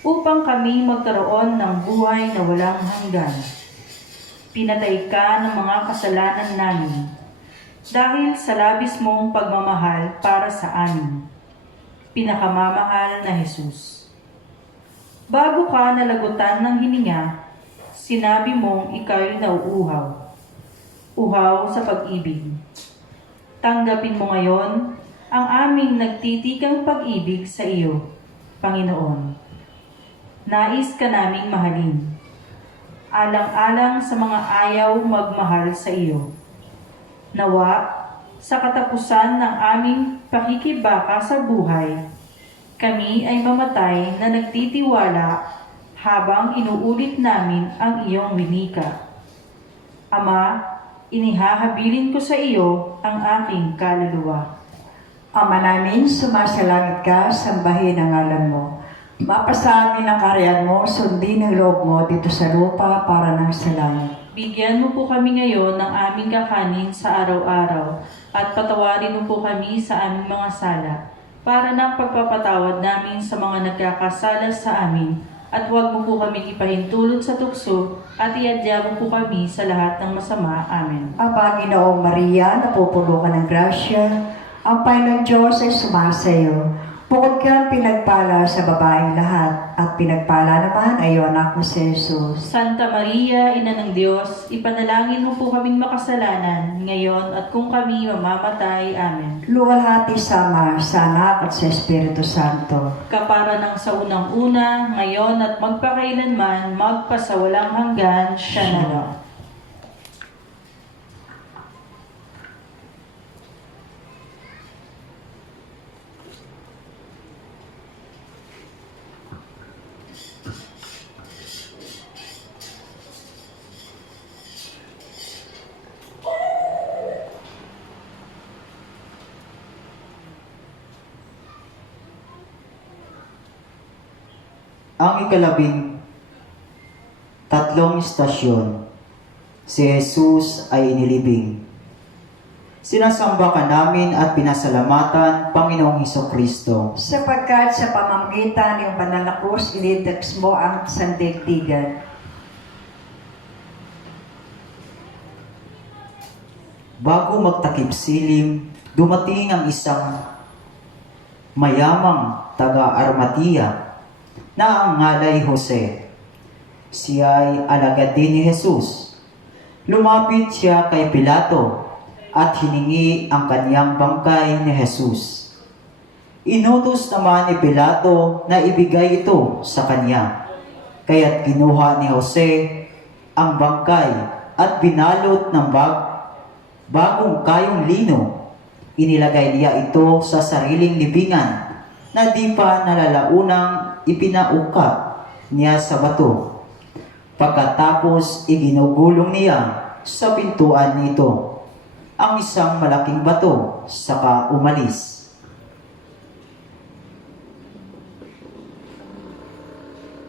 upang kami magkaroon ng buhay na walang hanggan. Pinatay ka ng mga kasalanan namin dahil sa labis mong pagmamahal para sa amin, pinakamamahal na Jesus. Bago ka nalagutan ng hininga, sinabi mong ikaw'y nauuhaw. Uhaw sa pag-ibig. Tanggapin mo ngayon ang aming nagtitikang pag-ibig sa iyo, Panginoon. Nais ka naming mahalin. Alang-alang sa mga ayaw magmahal sa iyo. Nawa, sa katapusan ng aming pakikibaka sa buhay, kami ay mamatay na nagtitiwala habang inuulit namin ang iyong winika. Ama, inihahabilin ko sa iyo ang aking kaluluwa. Ama namin, sumasalangit ka, sambahin ang ngalan mo. Mapasa amin ang karyan mo, sundin ang loob mo dito sa lupa para ng sa langit. Bigyan mo po kami ngayon ng aming kakanin sa araw-araw at patawarin mo po kami sa aming mga sala para ng pagpapatawad namin sa mga nagkakasala sa amin at huwag mo po kami ipahintulot sa tukso at iadya mo po kami sa lahat ng masama. Amen. Aba, Ginoong Maria, napupuno ka ng grasya, ang Panginoong Diyos ay sumasayo. Bukod ka pinagpala sa babaeng lahat, at pinagpala naman ay iyong anak mo si Jesus. Santa Maria, Ina ng Diyos, ipanalangin mo po kaming makasalanan, ngayon at kung kami mamamatay. Amen. Luwalhati sa Ama, sa Anak at sa Espiritu Santo. Kapara ng sa unang-una, ngayon at magpakailanman, magpasawalang hanggan, siya na lang. Ang ikalabing tatlong istasyon, si Jesus ay inilibing. Sinasamba ka namin at pinasalamatan, Panginoong Hesukristo. Sapagkat sa pamamagitan ng banal na krus, inindex mo ang sandigdigan. Bago magtakip silim, dumating ang isang mayamang taga-Armatia na ang ngalay Jose. Siya ay alagad din ni Jesus. Lumapit siya kay Pilato at hiningi ang kanyang bangkay ni Jesus. Inutos naman ni Pilato na ibigay ito sa kanya. Kaya't kinuha ni Jose ang bangkay at binalot ng bagong kayong lino. Inilagay niya ito sa sariling libingan na di pa nalalaunang ipinauka niya sa bato. Pagkatapos iginugulong niya sa pintuan nito ang isang malaking bato, saka umalis.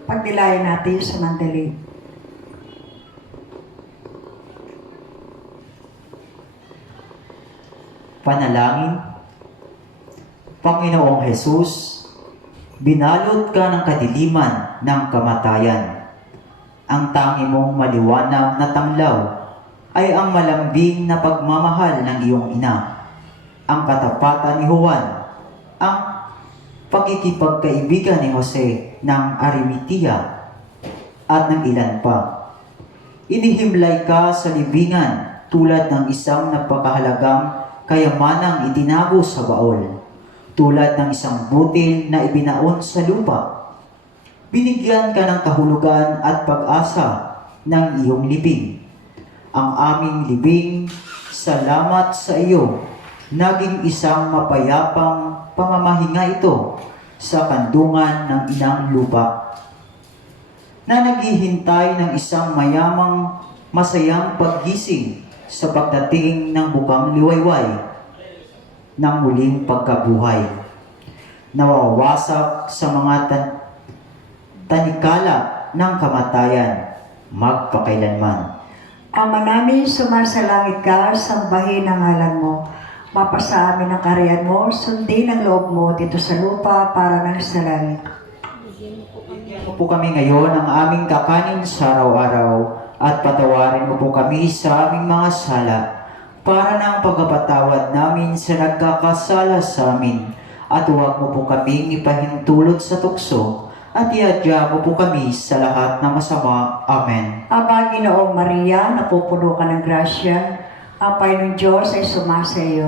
Pagdilayan natin sa mandali. Panalangin. Panginoong Jesus, binalot ka ng kadiliman ng kamatayan. Ang tangi mong maliwanag na tanglaw ay ang malambing na pagmamahal ng iyong ina, ang katapatan ni Juan, ang pakikipagkaibigan ni Jose ng Arimatea at ng ilan pa. Inihimlay ka sa libingan tulad ng isang napakahalagang kayamanang itinago sa baol, tulad ng isang butil na ibinaon sa lupa. Binigyan ka ng kahulugan at pag-asa ng iyong libing. Ang aming libing, salamat sa iyo, naging isang mapayapang pamamahinga ito sa kandungan ng inang lupa, na naghihintay ng isang mayamang masayang paggising sa pagdating ng bukang liwayway ng muling pagkabuhay. Nawawasak sa mga tanikala ng kamatayan, magpakailanman. Ama namin, sumasalangit ka, sambahin ang ngalan mo. Mapasa amin ang kaharian mo, sundin ang loob mo dito sa lupa para nang sa langit. Mo po kami ngayon ang aming kakanin sa araw-araw at patawarin mo po kami sa aming mga sala para ng pagkapatawad namin sa nagkakasala sa amin at huwag mo po kaming ipahintulot sa tukso at iadya mo po kami sa lahat ng masama. Amen. Aba, Ginoong Maria, napupuno ka ng grasya, ang Panginoong Diyos ay sumasa iyo.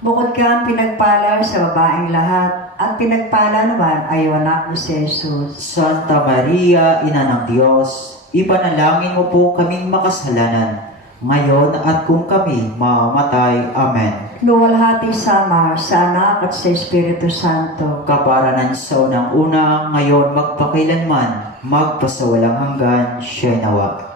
Bukod ka ang pinagpala sa babaeng lahat, at pinagpala naman ay anak mo si Jesus. Santa Maria, Ina ng Diyos, ipanalangin mo po kaming makasalanan, ngayon at kung kami mamamatay. Amen. Luwalhati sama sa Anak at sa Espiritu Santo. Kaparanan sa unang-una, ngayon magpakailanman, magpasawalang hanggan, siya'y nawa.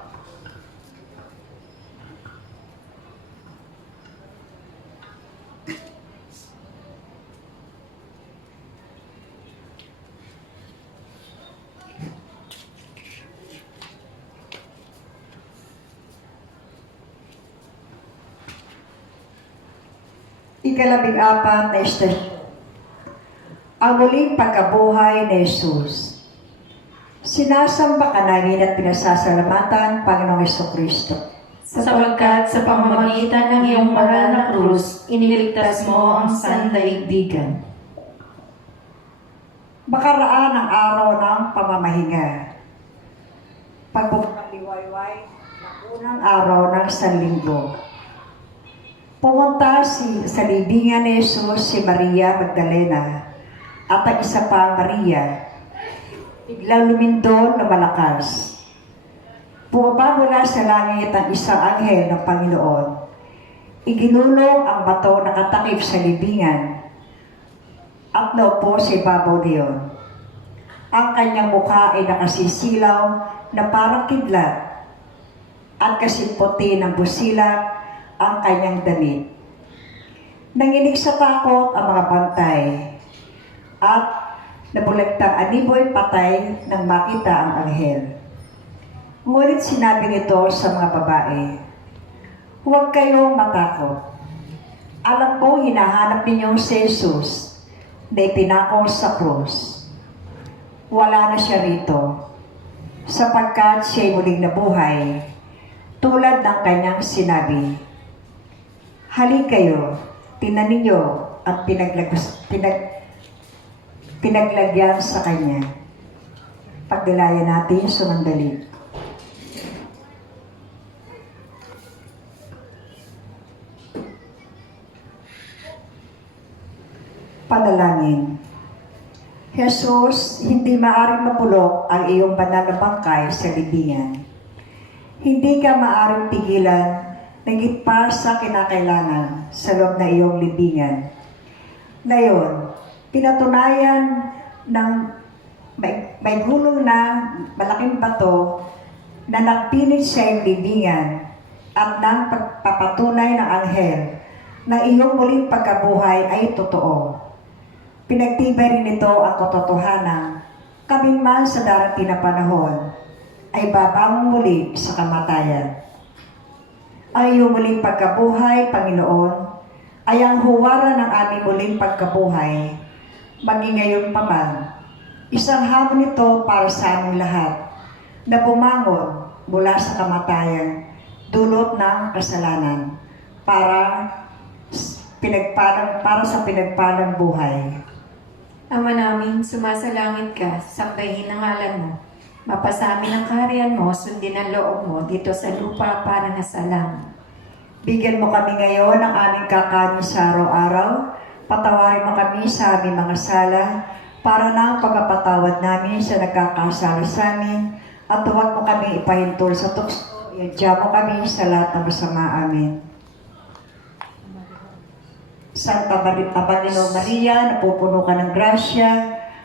Ikalabing-apat na istasyon. Ang muling pagkabuhay ni Jesus. Sinasamba ka namin at pinasasalamatan, Panginoong Jesucristo. Sapagkat sa pamamagitan ng iyong banal na krus, iniligtas mo ang sandaigdigan. Makaraan ang araw ng pamamahinga. Pagbukang liwayway ng unang araw ng sanlinggo. Pumunta sa libingan ni Jesus si Maria Magdalena at ang isa pang Maria. Biglang lumindol na malakas. Bumaba mula sa langit ang isang anghel ng Panginoon. Iginulong ang bato na katakip sa libingan at naupo sa ibabaw niyon. Ang kanyang mukha ay nakasisilaw na parang kidlat at kasing-puti ng busilak ang kanyang damit. Nanginig sa takot ang mga bantay at nabulagtang animoy patay nang makita ang anghel. Ngunit sinabi nito sa mga babae, "Huwag kayong matakot. Alam ko hinahanap ninyo si Jesus na ipinako sa krus. Wala na siya rito, sapagkat siya'y muling nabuhay, tulad ng kanyang sinabi. Halik kayo, tingnan ninyo at pinaglagyan sa kanya." Pagdalayan natin sumandali. Panalangin. Jesus, hindi maaaring mapulok ang iyong banal na bangkay sa libingan. Hindi ka maaaring pigilan nagit pa sa kinakailangan sa loob na iyong libingan. Ngayon, pinatunayan ng may gulong na malaking bato na nagpilit sa iyong libingan at ng pagpapatunay ng anghel na iyong muling pagkabuhay ay totoo. Pinagtibay rin nito ang katotohanan, kami man sa darating na panahon ay babangon muli sa kamatayan. Ang iyong muling pagkabuhay, Panginoon, ay ang huwaran ng aming muling pagkabuhay, maging ngayon pa man. Isang hamon ito para sa aming lahat, na bumangon mula sa kamatayan, dulot ng kasalanan, para sa pinagpalang buhay. Ama namin, sumasalangit ka, sambahin ang ngalan mo. Mapasa amin ang kaharian mo, sundin ang loob mo dito sa lupa para na sa langit. Bigyan mo kami ngayon ng aming kakanin sa araw-araw. Patawarin mo kami sa aming mga sala para na ang pagkapatawad namin sa nagkakasala sa amin. At huwag mo kami ipahintol sa tukso. Iadya mo kami sa lahat ng masama. Amen. Santa Panginoong Maria, napupuno ka ng grasya.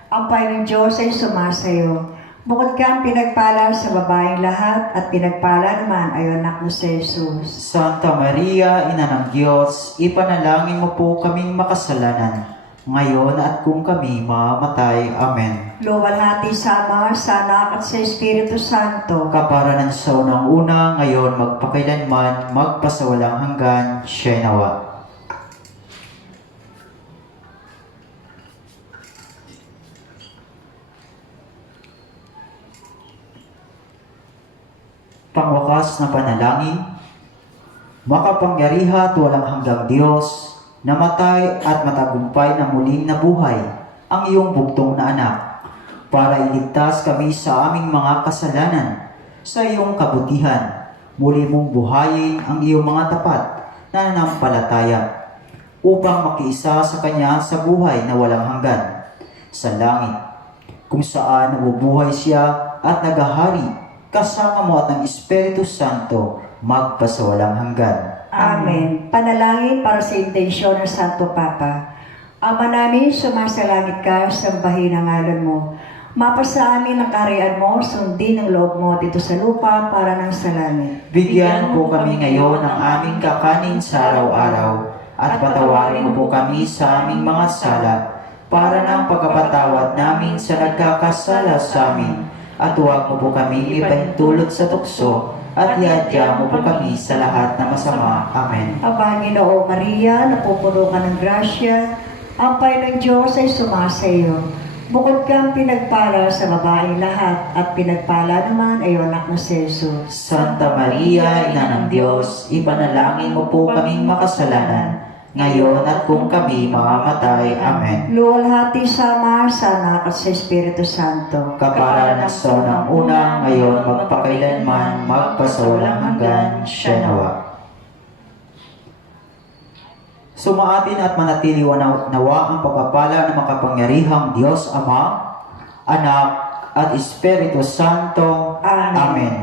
Ang Panginoong Diyos ay sumasayo. Bukod kang pinagpala sa babaeng lahat at pinagpala naman ay anak mo si Jesus. Santa Maria, Ina ng Diyos, ipanalangin mo po kaming makasalanan, ngayon at kung kami mamamatay. Amen. Luwalhati sa Ama, sa Anak at sa Espiritu Santo. Kaparanan sa unang una, ngayon magpakailanman, magpasawalang hanggan, siya nawa. Pangwakas na panalangin, makapangyarihan at walang hanggang Diyos, namatay at matagumpay na muling nabuhay ang iyong bugtong na anak, para iligtas kami sa aming mga kasalanan. Sa iyong kabutihan, muli mong buhayin ang iyong mga tapat na nanampalataya, upang makiisa sa Kanya sa buhay na walang hanggan sa langit, kung saan nabubuhay siya at nagahari kasama mo at ng Espiritu Santo magpasawalang hanggan. Amen. Panalangin para sa intensyon ng Santo Papa. Ama namin, sumasalangit ka, sambahin ang ngalan mo. Mapasa amin ang kaharian mo, sundin ang loob mo dito sa lupa para ng sa langit. Bigyan po kami ngayon ng aming kakanin sa araw-araw, at patawarin mo po kami sa aming mga sala, para ng pagkapatawad namin sa nagkakasala sa amin. At huwag mo po kami ipahintulot sa tukso, at iadya mo po kami sa lahat na masama. Amen. Aba, Ginoo Maria, napupuno ka ng grasya, ang Panginoong Diyos ay sumasa iyo. Bukod kang pinagpala sa babaeng lahat, at pinagpala naman ay anak mo si Jesus. Santa Maria, Ina ng Diyos, ipanalangin mo po kaming makasalanan, ngayon at kung kami mamamatay. Amen. Luwalhati sa Ama, sa Anak at sa Espiritu Santo. Kaparanan sa unang una, ngayon magpakailanman, magpasawalang hanggan, siya nawa. Sumaatin at manatili nawa ang pagpapala ng makapangyarihang Diyos Ama, Anak at Espiritu Santo. Amen. Amen.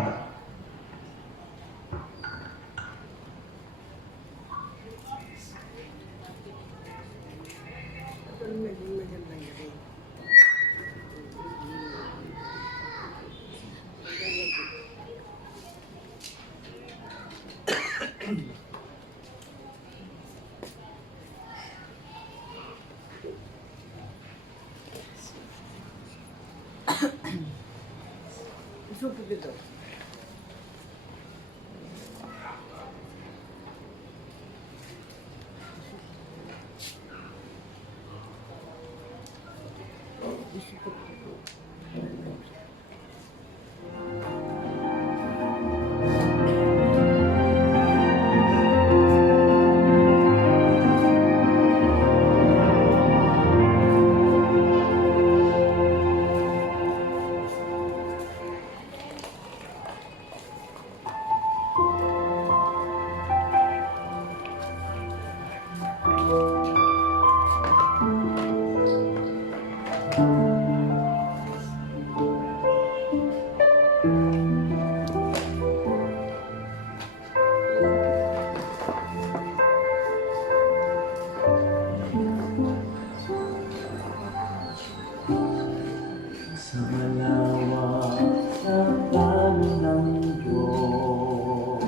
Sa malawak na plano ng Diyos,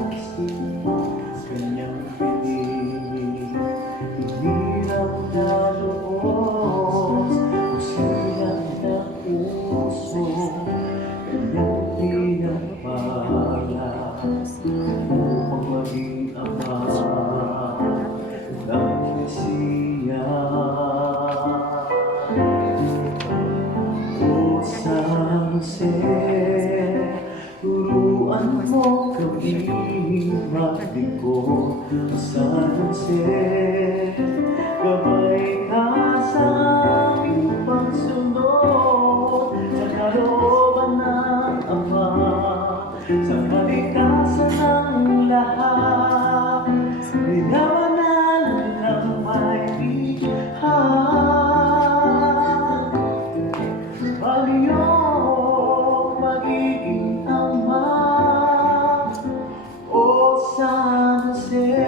Kanyang pinili, inilang na loob, usilang na puso, Kanyang pinagpala, upang maging ama ng Mesiyas. O San Jose, turuan mo kami maglingkod. O San Jose, gabay ka sa aming pagsunod sa kalooban ng Ama, sa kalikasan ng lahat, linawanan ng may bihag. Pagiyong magiging ama, O San Jose.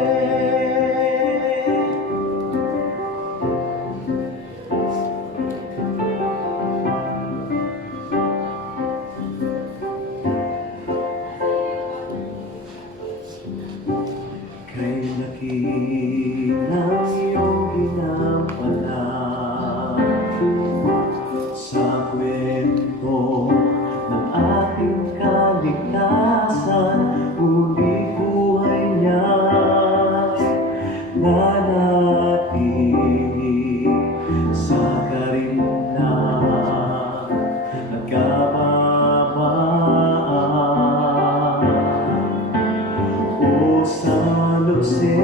pag-ibig sa karinlan at kababaan. O San Jose,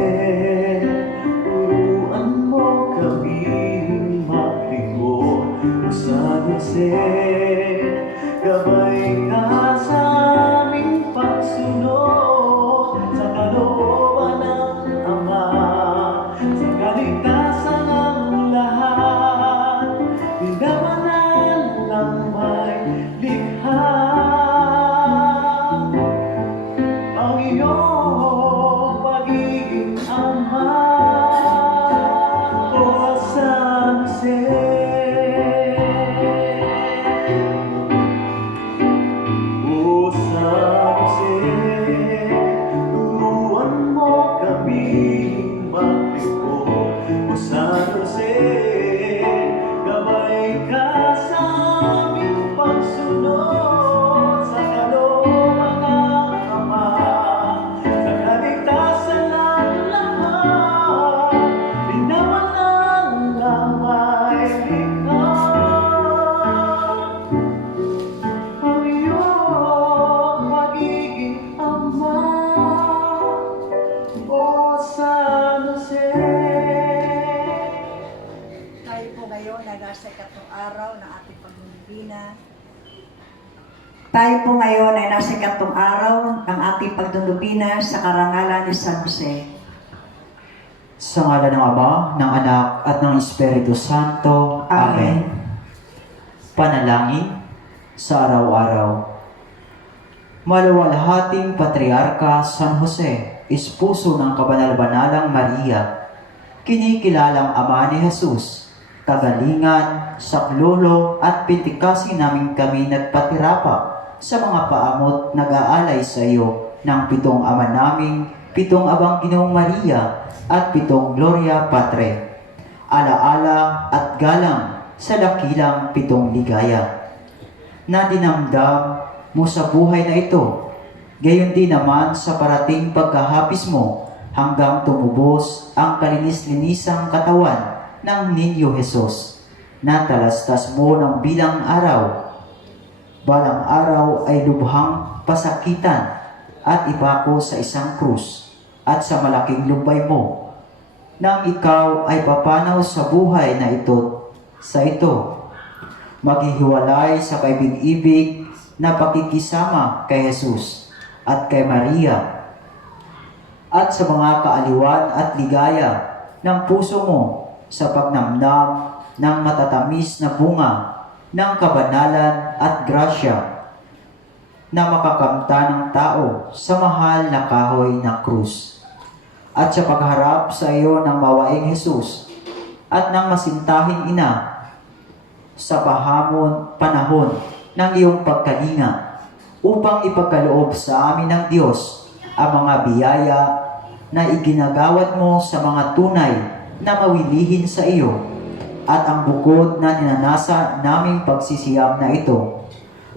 turuan mo kaming maglingkod. O San Jose, gabay ka sa aming pagsunod sa kalooban ng Ama, sa kaligtasan ng lahat, pinamanan ng may likha. Ang iyong pagiging Ama, O San Jose. O San Jose, turuan mo kaming maglingkod. O San Jose, gabay ka sa aming pagsunod sa kalooban ng Ama, sa kaligtasan ng lahat, pinamanan ng may likha. Ang iyong pagiging Ama, O San Jose. Tayo po ngayon ay nasa ikatlong araw ng ating pagdudubina. Tayo po ngayon ay nasa ikatlong araw ng ating pagdudubina sa karangalan ni San Jose. Sa ngala ng Ama, ng Anak, at ng Espiritu Santo. Amen. Panalangin sa araw-araw. Maluwalhating Patriarka San Jose, Esposo ng Kabanal-Banalang Maria, kinikilalang Ama ni Jesus, tagalingan, saklolo at pitikasin namin kami nagpatirapa sa mga paamot nag-aalay sa iyo ng 7 ama naming, 7 abang Ginoong Maria at 7 Gloria Patre. Alaala at galang sa dakilang 7 ligaya na dinamdam mo sa buhay na ito, gayon din naman sa parating pagkahapis mo hanggang tumubos ang kalinis-linisang katawan ng Ninyo Jesus na talastas mo ng bilang araw. Balang araw ay lubhang pasakitan at ipako sa isang krus at sa malaking lumbay mo nang ikaw ay papanaw sa buhay na ito sa ito. Maghihiwalay sa kaibig-ibig na pakikisama kay Jesus at kay Maria at sa mga kaaliwan at ligaya ng puso mo sa pagnamnam ng matatamis na bunga ng kabanalan at grasya na makakamta ng tao sa mahal na kahoy na krus. At sa pagharap sa iyo ng mawaing Jesus at ng masintahing ina sa panahon ng iyong pagkalinga upang ipagkaloob sa amin ng Diyos ang mga biyaya na iginagawad mo sa mga tunay na mawilihin sa iyo at ang bukod na ninanasa naming pagsisiyam na ito,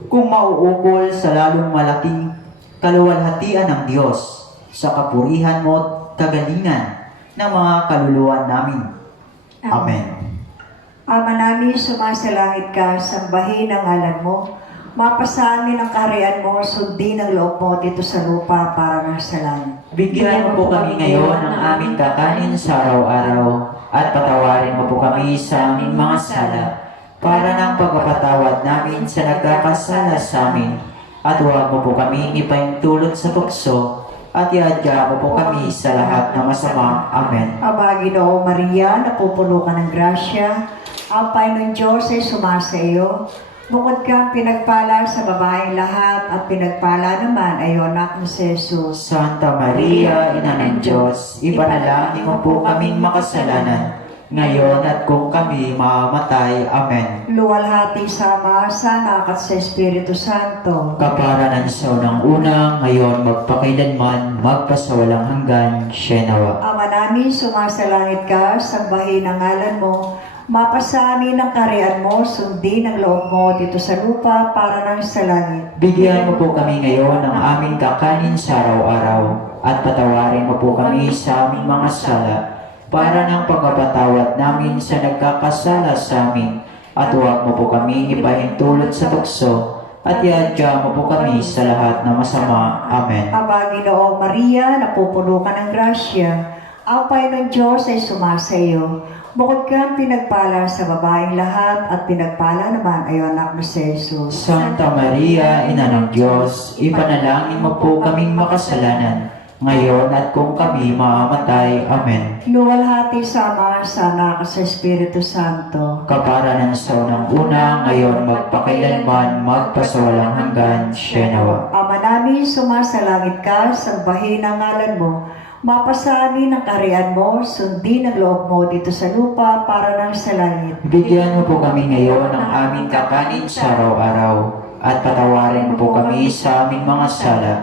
kung mauukol sa lalong malaking kaluwalhatian ng Diyos sa kapurihan mo at kagalingan ng mga kaluluwa namin. Amen. Ama namin, sumasalangit ka, sambahin ang ngalan mo. Mapasa amin ang kaharian mo, sundin ang loob mo dito sa lupa para nasa langit. Bigyan mo po kami ngayon ng aming kakanin sa araw-araw at patawarin mo po kami sa aming mga sala para ng pagpapatawad namin sa nagkakasala sa amin. At huwag mo po kami ipaintulot sa tukso at iadya mo po kami sa lahat ng masama. Amen. Aba, Ginoo Maria, napupuno ka ng grasya, ang Panginoon Diyos ay sumasa iyo. Bukod kang pinagpala sa babaeng lahat at pinagpala naman ay anak mo si Jesus. Santa Maria, Ina ng Diyos, ipanalangin mo po kaming makasalanan, ngayon at kung kami mamamatay. Amen. Luwalhati sa Ama, sa Anak at sa Espiritu Santo. Kaparanan sa unang-una, ngayon magpakailanman, magpasawalang hanggan, Shenawa. Ama namin, sumasalangit ka, sambahin ang ngalan mo. Mapasa amin ang kaharian mo, sundin ang loob mo dito sa lupa para nang sa langit. Bigyan mo po kami ngayon ng aming kakanin sa araw-araw at patawarin mo po kami sa aming mga sala para ng pagpapatawad namin sa nagkakasala sa amin. At huwag mo po kami ipahintulot sa tukso, at iadya mo po kami sa lahat ng masama. Amen. Aba, Ginoong Maria, napupuno ka ng grasya, ang Panginoon Diyos ay sumasa iyo. Bukod kang pinagpala sa babaeng lahat, at pinagpala naman ay ang anak mo si Jesus. Santa Maria, Ina ng Diyos, ipanalangin mo po kaming makasalanan, ngayon at kung kami mamamatay. Amen. Luwalhati sa Ama, sa Anak, at sa Espiritu Santo. Kapara ng sa unang una, ngayon magpakailanman, magpasawalang hanggan. Siya nawa. Ama namin, sumasalangit ka, sambahin ang ngalan mo. Mapasa amin ang kaharian mo, sundin ang loob mo dito sa lupa para ng sa langit. Bigyan mo po kami ngayon ng aming kakanin sa araw-araw, at patawarin mo po kami sa aming mga sala,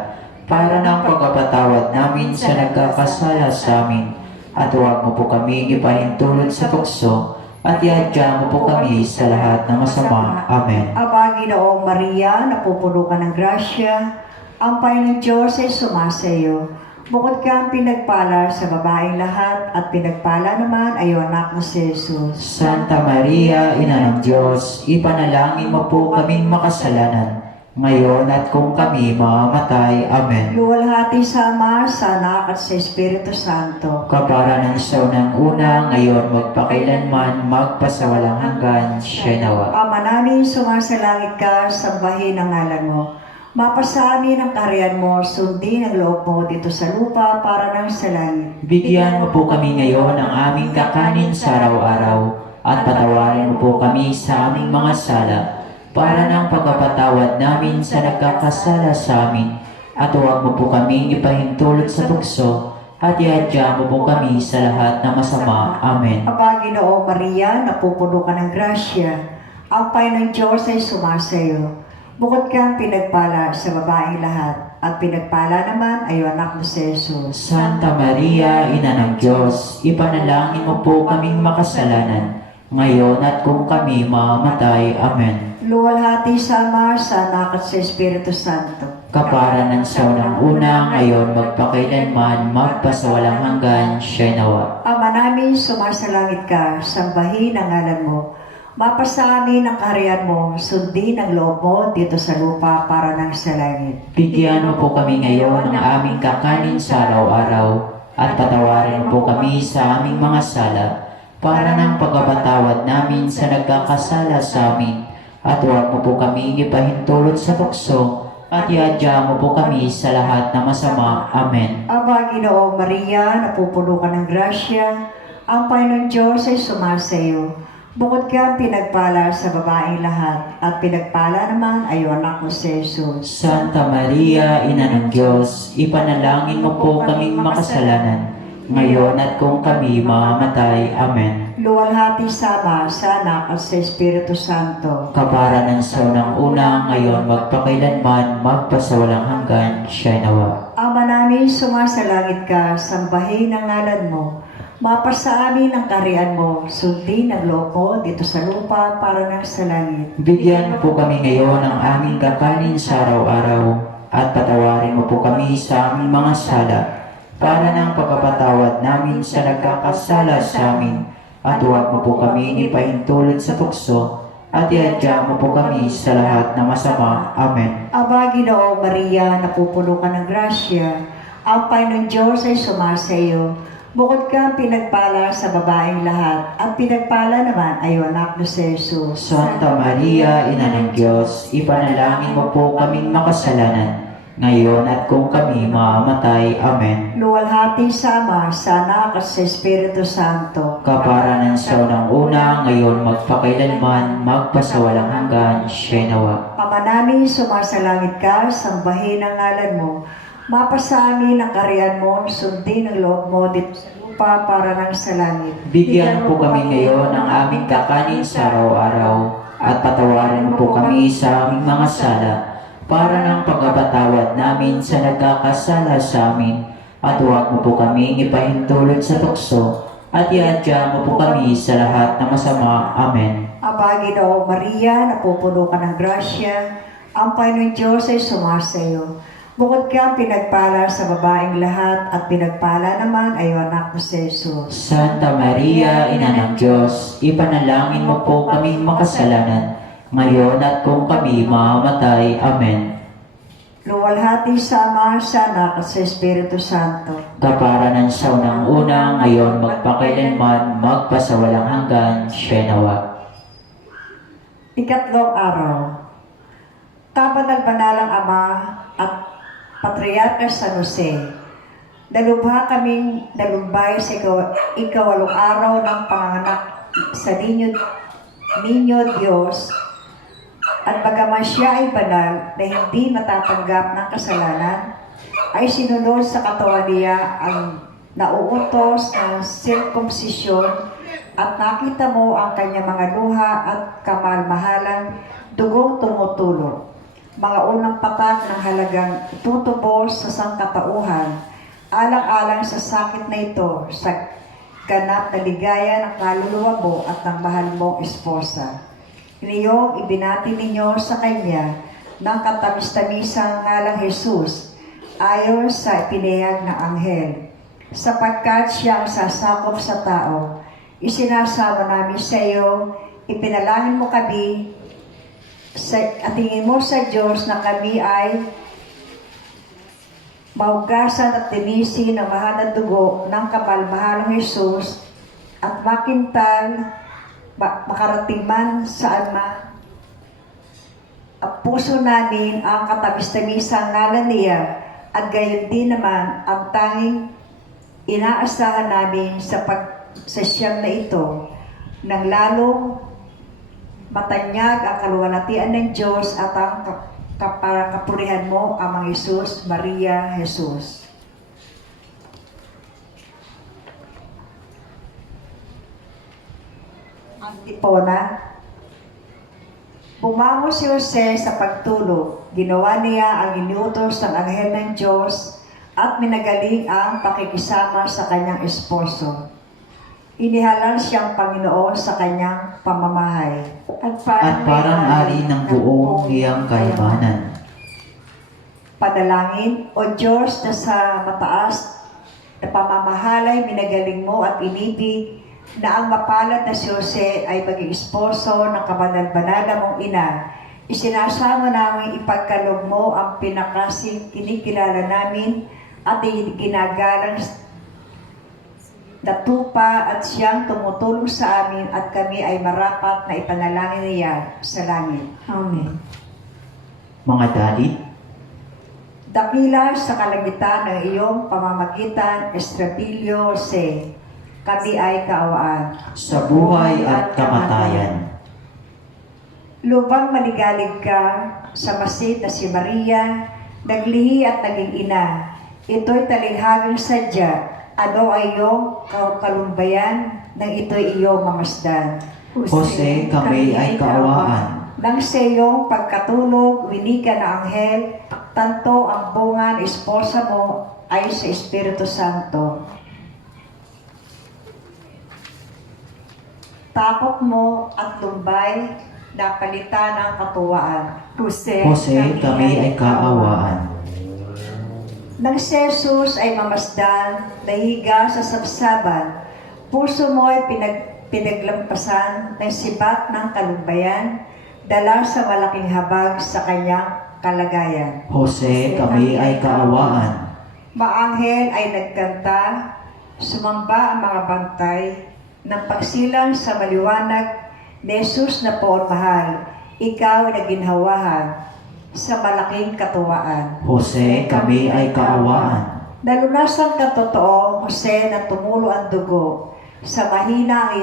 para ng pagpapatawad namin sa nagkakasala sa amin. At huwag mo po kami ipahintulot sa tukso, at iadya mo po kami sa lahat ng masama. Amen. Aba, Ginoong Maria, napupuno ka ng grasya, ang Panginoon Diyos ay sumasa iyo. Bukod kang pinagpala sa babaeng lahat, at pinagpala naman ay ang anak mo si Jesus. Santa Maria, Ina ng Diyos, ipanalangin mo po kaming makasalanan, ngayon at kung kami mamamatay. Amen. Luwalhati sa Ama, sa Anak, at sa Espiritu Santo. Kapara ng sa unang una, ngayon magpakailanman, magpasawalang hanggan. Siya nawa. Ama namin, sumasalangit ka, sambahin ang ngalan mo. Mapasa amin ang kaharian mo, sundin ang loob mo dito sa lupa para ng sa langit. Bigyan mo po kami ngayon ng aming kakanin sa araw-araw, at patawarin mo po kami sa aming mga sala, para ng pagpapatawad namin sa nagkakasala sa amin. At huwag mo po kami ipahintulot sa tukso, at iadya mo po kami sa lahat ng masama. Amen. Aba, Ginoong Maria, napupuno ka ng grasya, ang Panginoon Diyos ay sumasa iyo. Bukod kang pinagpala sa babaeng lahat, at pinagpala naman ay ang anak mo si Jesus. Santa Maria, Ina ng Diyos, ipanalangin mo po kaming makasalanan, ngayon at kung kami mamamatay. Amen. Luwalhati sa Ama, sa Anak, at sa Espiritu Santo. Kapara ng sa unang una, ngayon magpakailanman, magpasawalang hanggan. Siya nawa. Ama namin, sumasalangit ka, sambahin ang ngalan mo. Mapasa amin ang kaharian mo, sundin ang loob mo dito sa lupa para ng sa langit. Bigyan mo po kami ngayon ng aming kakanin sa araw-araw, at patawarin mo po kami sa aming mga sala, para ng pagpapatawad namin sa nagkakasala sa amin. At huwag mo po kami ipahintulot sa tukso, at iadya mo po kami sa lahat ng masama. Amen. Aba, Ginoong Maria, napupuno ka ng grasya, ang Panginoon Diyos ay sumasa iyo. Bukod kang pinagpala sa babaeng lahat, at pinagpala naman ay ang anak mo si Jesus. Santa Maria, Ina ng Diyos, ipanalangin mo po kaming makasalanan, ngayon at kung kami mamamatay. Amen. Luwalhati sa Ama, sa Anak, at sa Espiritu Santo. Kapara ng sa unang una, ngayon magpakailanman, magpasawalang hanggan. Siya nawa. Ama namin, sumasalangit ka, sambahin ang ngalan mo. Mapasa amin ang kaharian mo, sundin ang loob mo dito sa lupa para ng sa langit. Bigyan mo po kami ngayon ng aming kakanin sa araw-araw, at patawarin mo po kami sa aming mga sala, para ng pagpapatawad namin sa nagkakasala sa amin. At huwag mo po kami ipahintulot sa tukso, at iadya mo po kami sa lahat ng masama. Amen. Aba, Ginoong Maria, napupuno ka ng grasya, ang Panginoon Diyos ay sumasa iyo. Bukod kang pinagpala sa babaeng lahat, at pinagpala naman ay ang anak mo si Jesus. Santa Maria, Ina ng Diyos, ipanalangin mo po kaming makasalanan, ngayon at kung kami mamamatay. Amen. Luwalhati sa Ama, sa Anak, at sa Espiritu Santo. Kapara ng sa unang una, ngayon magpakailanman, magpasawalang hanggan. Siya nawa. Ama namin, sumasalangit ka, sambahin ang ngalan mo. Mapasa amin ang kaharian mo, sundin ang loob mo dito sa lupa para ng sa langit. Bigyan mo po kami ngayon ng aming kakanin sa araw-araw, at patawarin mo po kami sa aming mga sala, para ng pagpapatawad namin sa nagkakasala sa amin. At huwag mo po kami ipahintulot sa tukso, at iadya mo po kami sa lahat ng masama. Amen. Aba, Ginoong Maria, napupuno ka ng grasya, ang Panginoon Diyos ay sumasa iyo. Bukod kang pinagpala sa babaeng lahat at pinagpala naman ay iyong anak na si Jesus. Santa Maria, Ina ng Diyos, ipanalangin mo po kaming makasalanan, ngayon at kung kami mamamatay. Amen. Luwalhati sa Ama, sa Anak at sa Espiritu Santo. Kaparanan sa unang-una, ngayon magpakailanman, magpasawalang hanggan, siya nawa. Ikatlong araw. Kabanal-banalang Ama at Patriarka San Jose, dalubha kaming nalumbay sa ikawalong araw ng panganganak sa Ninyo Diyos, at bagaman siya ay banal na hindi matatanggap ng kasalanan, ay sinunod sa katawan niya ang nauutos ng circumcision, at nakita mo ang kanyang mga luha at kamalmahalang dugong tumutulo, mga unang patak ng halagang tutubos sa sangkatauhan, alang-alang sa sakit na ito, sa ganap na ligaya ng kaluluwa mo at ng mahal mong esposa. Iniyong ibinati ninyo sa kanya ng katamis-tamisang ngalang Jesus, ayon sa ipinahayag ng anghel. Sapagkat siya ang sasakop sa tao, isinasama namin sa iyo, ipinalangin mo kami, at tingin mo sa Diyos na kami ay mahugasan at tinisin ng mahal na dugo ng kamalmahalang Jesus, at makintal makarating man saan man ang puso namin ang katamis-tamisang ngalan niya, at gayon din naman ang tanging inaasahan namin sa siyang na ito, nang lalong matanyag ang kaluwalhatian ng Diyos at ang kapurihan mo, Amang Jesus, Maria, Jesus. Antipona. Bumangon si Jose sa pagtulog. Ginawa niya ang iniutos ng anghel ng Diyos at minagaling ang pakikisama sa kanyang esposo. Inihalal siyang Panginoon sa kanyang pamamahay. At Parang ari ng buong iyang kayamanan. Panalangin, O Diyos na sa mataas na pamamahalay, minagaling mo at inibig na ang mapalad na si Jose ay maging esposo ng kabanal-banala mong ina. Isinasama namin ipagkaloob mo ang pinakasing kinikilala namin at ginagalang natupa at siyang tumutulong sa amin, at kami ay marapat na ipanalangin niya sa langit. Amen. Mga dalit, Dakila sa kalangitan ng iyong pamamagitan, Estrapilio Se, kami ay kaawaan. sa buhay at kamatayan. Lubang maligalig ka sa masid na si Maria, naglihi at naging ina. Ito'y talinghagang sadya. Ano ay iyong kalumbayan nang ito'y iyong mamasdan. Jose, kami ay kaawaan. Nang sa iyong pagkatulog, winika na anghel, tanto ang bunga ng esposa mo ay sa Espiritu Santo. Takot mo at lumbay, napalitan ng katuwaan. Jose, Kami ay kaawaan. Nang si Jesus ay mamasdan, nahiga sa sabsaban, puso mo ay pinaglampasan ng sibat ng kalumbayan, dala sa malaking habag sa kanyang kalagayan. Jose, kami ay kaawaan. Maanghel ay nagkanta, sumamba ang mga bantay, ng pagsilang sa maliwanag ni Jesus na poon mahal, ikaw ay naginhawahan sa malaking katuwaan. Jose, kami ay kaawaan. Nalunasan ka totoo, Jose, na tumulo ang dugo. Sa mahina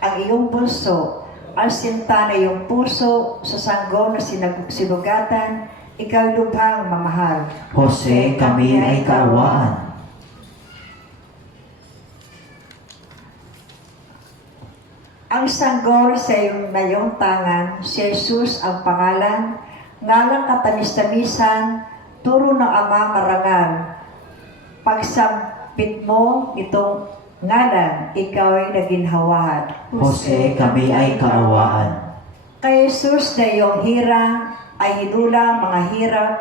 ang iyong pulso, ang sinta na iyong puso, sa sanggol na sinugatan, ikaw lubhang mamahal. Jose, kami ay kaawaan. Ang sanggol sa iyong tangan, si Jesus ang pangalan, ngalang katamis-tamisan, turo ng Ama marangal. Pagsampit mo itong ngalan, ikaw ay naginhawahan. Jose, kami ay kaawaan. Kay Jesus na iyong hirang ay hinulang mga hirap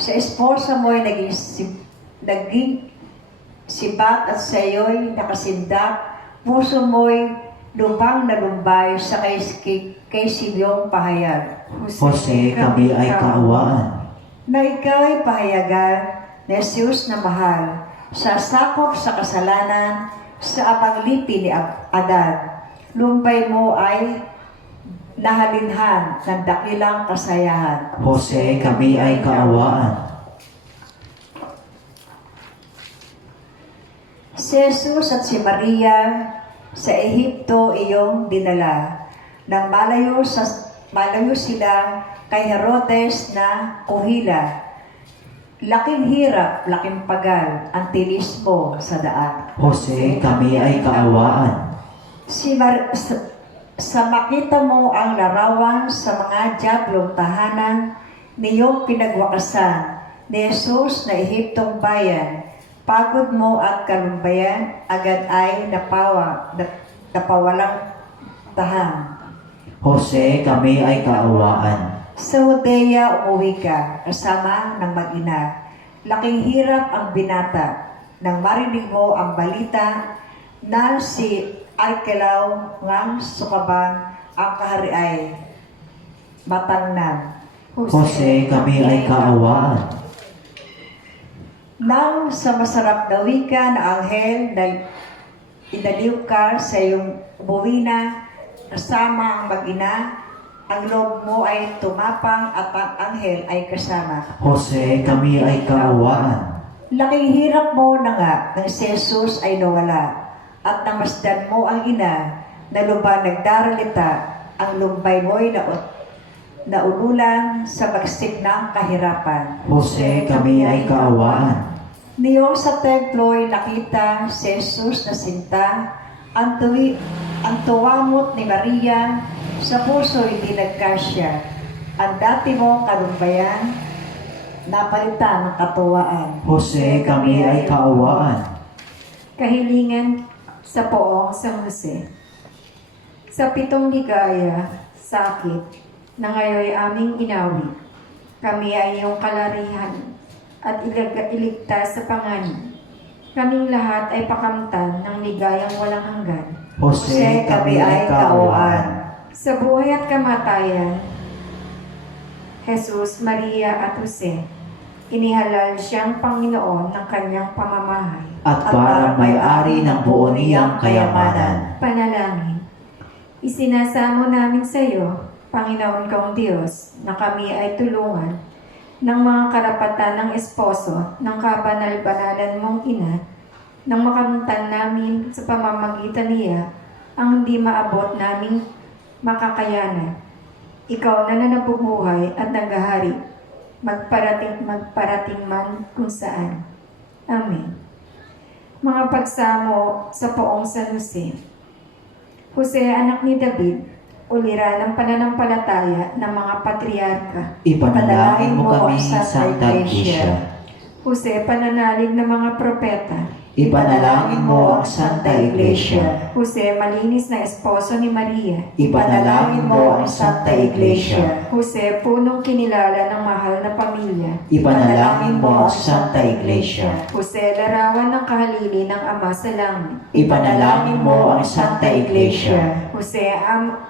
Sa esposa mo'y naging sibat at sa iyo'y nakasindap. Puso mo'y lubang na lumbay sa kay Sibyong pahayag. Jose, kami ay kaawaan. Na ikaw ay pahayagan ni Jesus na mahal, sa sakop sa kasalanan, sa apaglipi ni Adan. Lumbay mo ay nahalinhan ng dakilang kasayahan. Jose, kami ay kaawaan. Si Jesus at si Maria sa Ehipto iyong dinala. Nang malayo sila kay Herodes na kuhila. Laking hirap, laking pagal ang tinis mo sa daan. Jose, kami ay kaawaan. Sa makita mo ang larawan sa mga diablong tahanan, niyong pinagwakasan ni Jesus na Ehiptong bayan, pagod mo at kalumbayan, agad ay napawalang tahan. Jose, kami ay kaawaan. Sa Judea umuwi ka, kasama ng mag-ina. Laking hirap ang binata, nang marinig mo ang balita na si Arkelao ngang sukaban ang kahari ay matangnan. Jose, kami ay kaawaan. Nang sa masarap na wika na anghel na inaliw ka sa iyong buwina, kasama ang mag-ina, ang loob mo ay tumapang at ang anghel ay kasama. Jose, kami ay kaawaan. Laking hirap mo na nga nang si Jesus ay nawala at namasdan mo ang ina na lubang nagdaralita, ang lumbay mo'y naululan sa bagsik ng kahirapan. Jose, kami ay kaawaan. Niyong sa templo'y nakita si Jesus na sinta, ang tuwamot ni Maria, sa puso'y di nagkasya. Ang dati mong kalumbayan, napalitan ng katuwaan. Jose, kami ay kaawaan. Kahilingan sa poong San Jose. Sa 7 ligaya, sakit, na ngayoy aming inawi, kami ay iyong kalarihan at iligtas sa panganib. Kaming lahat ay pakamtan ng ligayang walang hanggan. Jose, kami ay kaawaan. Sa buhay at kamatayan, Jesus, Maria at Jose, inihalal siyang Panginoon ng kanyang pamamahay. At parang may-ari ng buo niyang kayamanan. Panalangin. Isinasamo namin sa iyo, Panginoon kong Diyos, na kami ay tulungan ng mga karapatan ng esposo ng kabanal-banalan mong ina, nang makamtan namin sa pamamagitan niya ang hindi maabot naming makakayanan. Ikaw na nabubuhay at naghahari, magparating man kung saan. Amen. Mga pagsamo sa poong San Jose. Jose, anak ni David, ulira ng pananampalataya ng mga patriarka. Ipanalangin mo kami, Santa Iglesia. Jose, pananalig ng mga propeta. Ipanalangin mo ang Santa Iglesia. Jose, malinis na esposo ni Maria. Ipanalangin mo ang Santa Iglesia. Jose, punong kinilala ng mahal na pamilya. Ipanalangin mo ang Santa Iglesia. Jose, larawan ng kahalili ng Ama sa langit. Ipanalangin mo ang Santa Iglesia. Jose,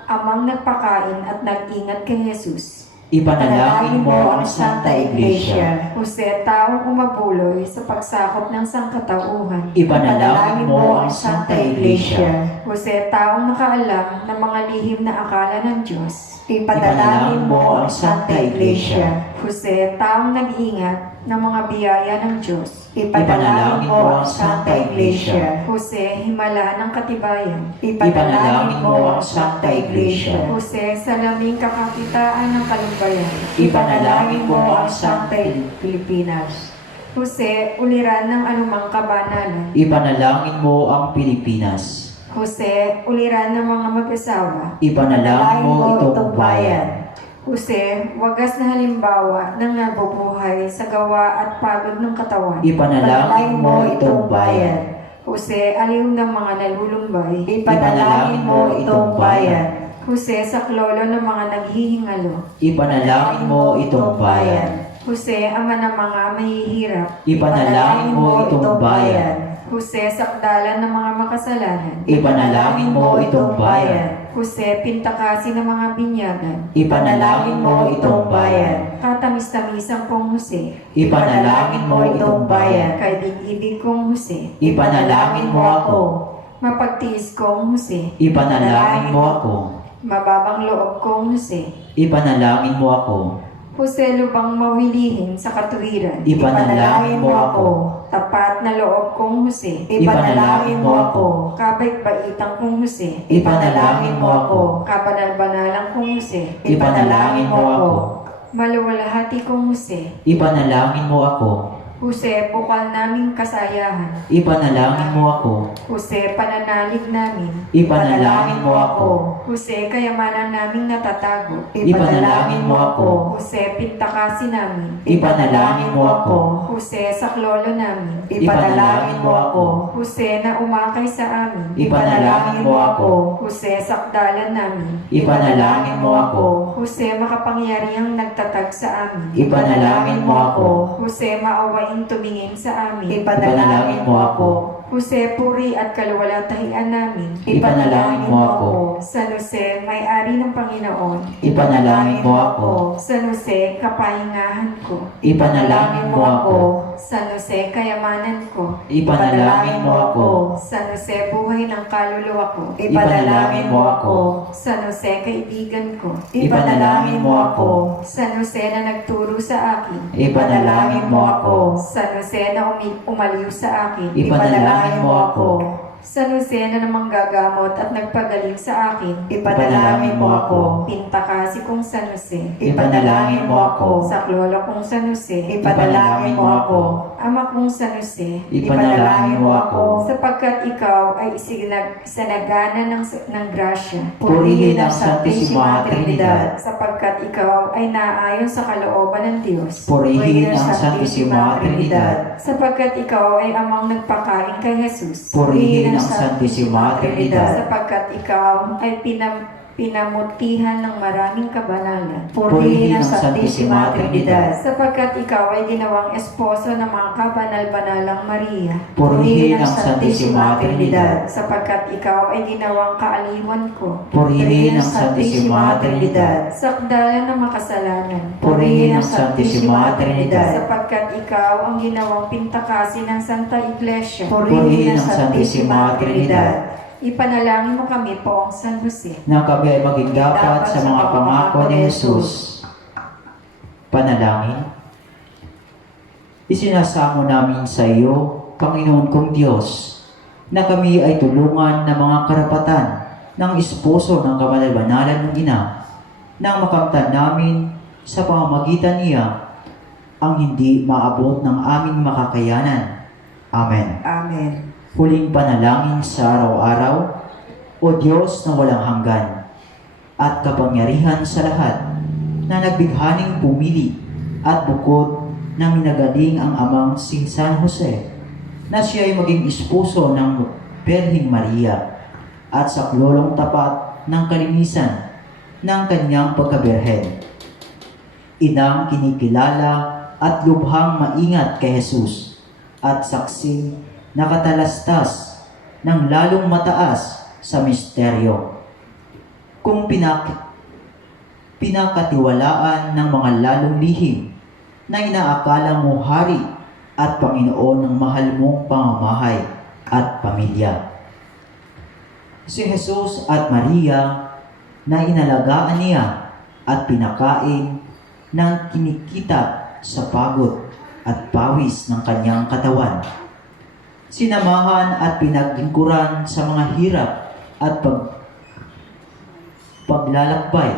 amang nagpakain at nag-ingat kay Jesus. Ipanalangin mo ang Santa Iglesia. Jose, taong umabuloy sa pagsakop ng sangkatauhan. Ipanalangin mo ang Santa Iglesia. Jose, taong nakaalam ng mga lihim na akala ng Diyos. Ipanalangin mo ang Santa Iglesia. Jose, taong nag-ingat ng mga biyaya ng Diyos. Ipanalangin mo ang Santa Iglesia. Jose, himala ng katibayan. Ipanalangin mo ang Santa Iglesia. Jose, salaming kakakitaan ng kalumbayan. Ipanalangin mo ang Santa Pilipinas. Jose, uliran ng anumang kabanalan. Ipanalangin mo ang Pilipinas. Jose, uliran ng mga mag-asawa. Ipanalangin mo itong bayan. Jose, wagas na halimbawa ng nabubuhay sa gawa at pagod ng katawan. Ipanalangin mo itong bayan. Jose, aliw ng mga nalulumbay. Ipanalangin mo itong bayan. Jose, saklolo ng mga naghihingalo. Ipanalangin mo itong bayan. Jose, ama ng mga mahihirap. Ipanalangin mo itong bayan. Jose, sakdalan ng mga makasalanan. Ipanalangin mo itong bayan. Jose, pintakasi ng mga binyagan. Ipanalangin mo itong bayan. Katamis-tamisang kong Jose. Ipanalangin mo itong bayan. Kay dig-ibig kong Jose. Ipanalangin mo ako. Mapagtiis kong Jose. Ipanalangin mo ako. Mababang loob kong Jose. Ipanalangin mo ako. Jose, lubang mawilihin sa katuwiran. Ipanalangin mo ako. Tapat na loob kong Jose. Ipanalangin mo ako. Kabait-baitang kong Jose. Ipanalangin mo ako. Kabanal-banalang kong Jose. Ipanalangin mo ako. Maluwalhati kong Jose. Ipanalangin mo ako. Jose, bukal naming kasayahan. Ipanalangin mo ako. Jose, pananalig namin. Ipanalangin mo ako. Jose, kayamanan naming natatago. Ipanalangin mo ako. Jose, pintakasi namin. Ipanalangin mo ako. Jose, saklolo namin. Ipanalangin mo ako. Jose, na umakay sa amin. Ipanalangin mo ako. Jose, sakdalan namin. Ipanalangin mo ako. Jose, makapangyarihang nagtatag sa amin. Ipanalangin mo ako. Jose, maawaing tumingin sa amin. Ipanalangin mo ako. Jose, puri at kaluwalhatian namin. Ipanalangin mo ako. San Jose, may-ari ng Panginoon. Ipanalangin mo ako. San Jose, kapahingahan ko. Ipanalangin mo ako. San Jose, kayamanan ko. Ipanalangin mo ako. San Jose, buhay ng kaluluwa ko. Ipanalangin mo ako. San Jose, kaibigan ko. Ipanalangin mo ako. San Jose na nagturo sa akin. Ipanalangin mo ako. San Jose na umaliw sa akin. Ipanalangin mo ako. San Jose na namang gagamot at nagpagaling sa akin. Ipanalangin mo ako. Pintakasi kong San Jose. Ipanalangin mo ako. Saklolo kong San Jose. Ipanalangin mo ako. Ama kong San Jose. Ipanalangin mo ako. Sapagkat ikaw ay isinagana ng grasya. Purihin ang Santissima Trinidad. Sapagkat ikaw ay naayon sa kalooban ng Diyos. Purihin ang Santissima Trinidad. Sapagkat ikaw ay amang nagpakain kay Jesus. Purihin ang Santissima Trinidad. Sapagkat ikaw ay pinamutihan ng maraming kabanalan. Purihin ang Santissima Trinidad. Sapagkat ikaw ay ginawang esposo ng mga kabanal-banalang Maria. Purihin ang Santissima Trinidad. Sapagkat ikaw ay ginawang kaaliwan ko. Purihin ang Santissima Trinidad. Sakdalan ng makasalanan. Purihin ang Santissima Trinidad. Sapagkat ikaw ang ginawang pintakasi ng Santa Iglesia. Purihin ang Santissima Trinidad. Ipanalangin mo kami, Poong San Jose. Na kami ay maging dapat sa mga pangako ni Jesus. Panalangin. Isinasamo namin sa iyo, Panginoon kong Diyos, na kami ay tulungan ng mga karapatan ng esposo ng kabanal-banalan ng Ina, nang makamtan namin sa pamamagitan niya ang hindi maabot ng aming makakayanan. Amen. Amen. Huling panalangin sa araw-araw, O Diyos na walang hanggan, at kapangyarihan sa lahat, na nagbighaning pumili at bukod na minagaling ang amang si San Jose, na siya ay maging esposo ng Birheng Maria at saklolong tapat ng kalinisan ng kanyang pagkabirhen. Inang kinikilala at lubhang maingat kay Jesus at saksing nakatalastas ng lalong mataas sa misteryo. Kung pinakatiwalaan ng mga lalong lihim na inaakala mo hari at Panginoon ng mahal mong pamamahay at pamilya. Si Jesus at Maria na inalagaan niya at pinakain ng kinikita sa pagod at pawis ng kanyang katawan. Sinamahan at pinaglingkuran sa mga hirap at paglalakbay.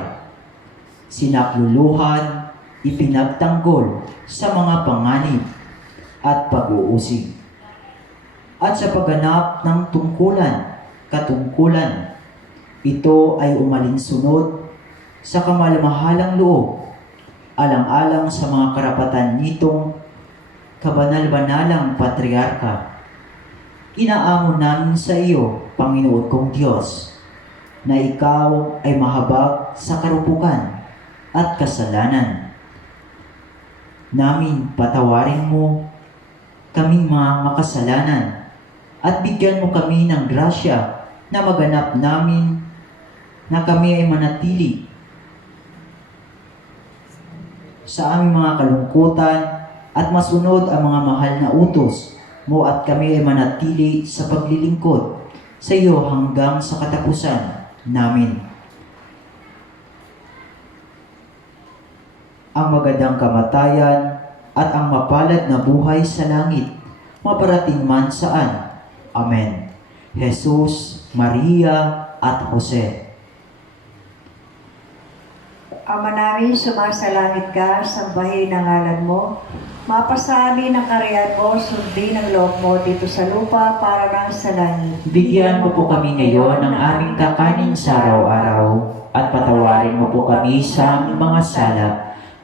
Sinakluluhan, ipinagtanggol sa mga panganib at pag-uusig. At sa pagganap ng katungkulan, ito ay umalinsunod sa kamalamahalang loob, alang-alang sa mga karapatan nitong kabanal-banalang patriarka. Inaamon namin sa iyo, Panginoon kong Diyos, na ikaw ay mahabag sa karupukan at kasalanan. namin patawarin mo kaming mga makasalanan at bigyan mo kami ng grasya na maganap namin na kami ay manatili sa aming mga kalungkutan at masunod ang mga mahal na utos mo at kami ay manatili sa paglilingkod sa iyo hanggang sa katapusan namin. Ang magandang kamatayan at ang mapalad na buhay sa langit, maparating man saan. Amen. Jesus, Maria, at Jose. Ama namin, sumasalangit ka, sambahin ang ngalan mo. Mapasa amin ang kariyan mo, sundin ang loob mo dito sa lupa para nang sa langit. Bigyan mo po kami ngayon ng aming kakanin sa araw-araw at patawarin mo po kami sa aming mga sala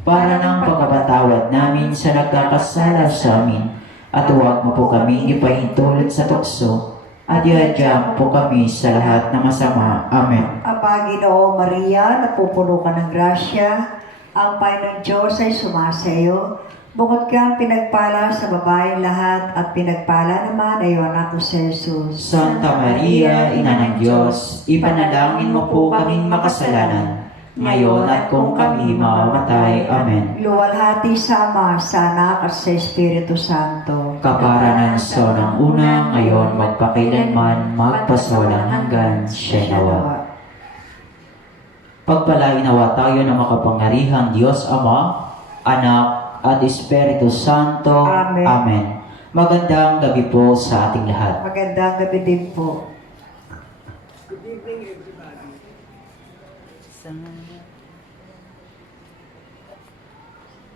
para ng pagkapatawad namin sa nagkakasala sa amin at huwag mo po kami ipahintulot sa tukso at iadya mo po kami sa lahat ng masama. Amen. Ang Panginoong Maria, napupuno ka ng grasya, ang Panginoong Diyos ay sumasayo. Bukod kang pinagpala sa babaeng lahat at pinagpala naman ay ang anak ko si Jesus. Santa Maria, Ina ng Diyos, ipanalangin mo po kaming makasalanan, ngayon at kung kami mamamatay. Amen. Luwalhati sa Ama, sa Anak at sa Espiritu Santo. Kaparanan sa ng una, ngayon magpakailanman, magpasawalang hanggan, siya nawa. Pagpalain nawa tayo ng makapangyarihang Diyos Ama, Anak, at Espiritu Santo. Amen. Amen. Magandang gabi po sa ating lahat. Magandang gabi din po. Good evening, everybody.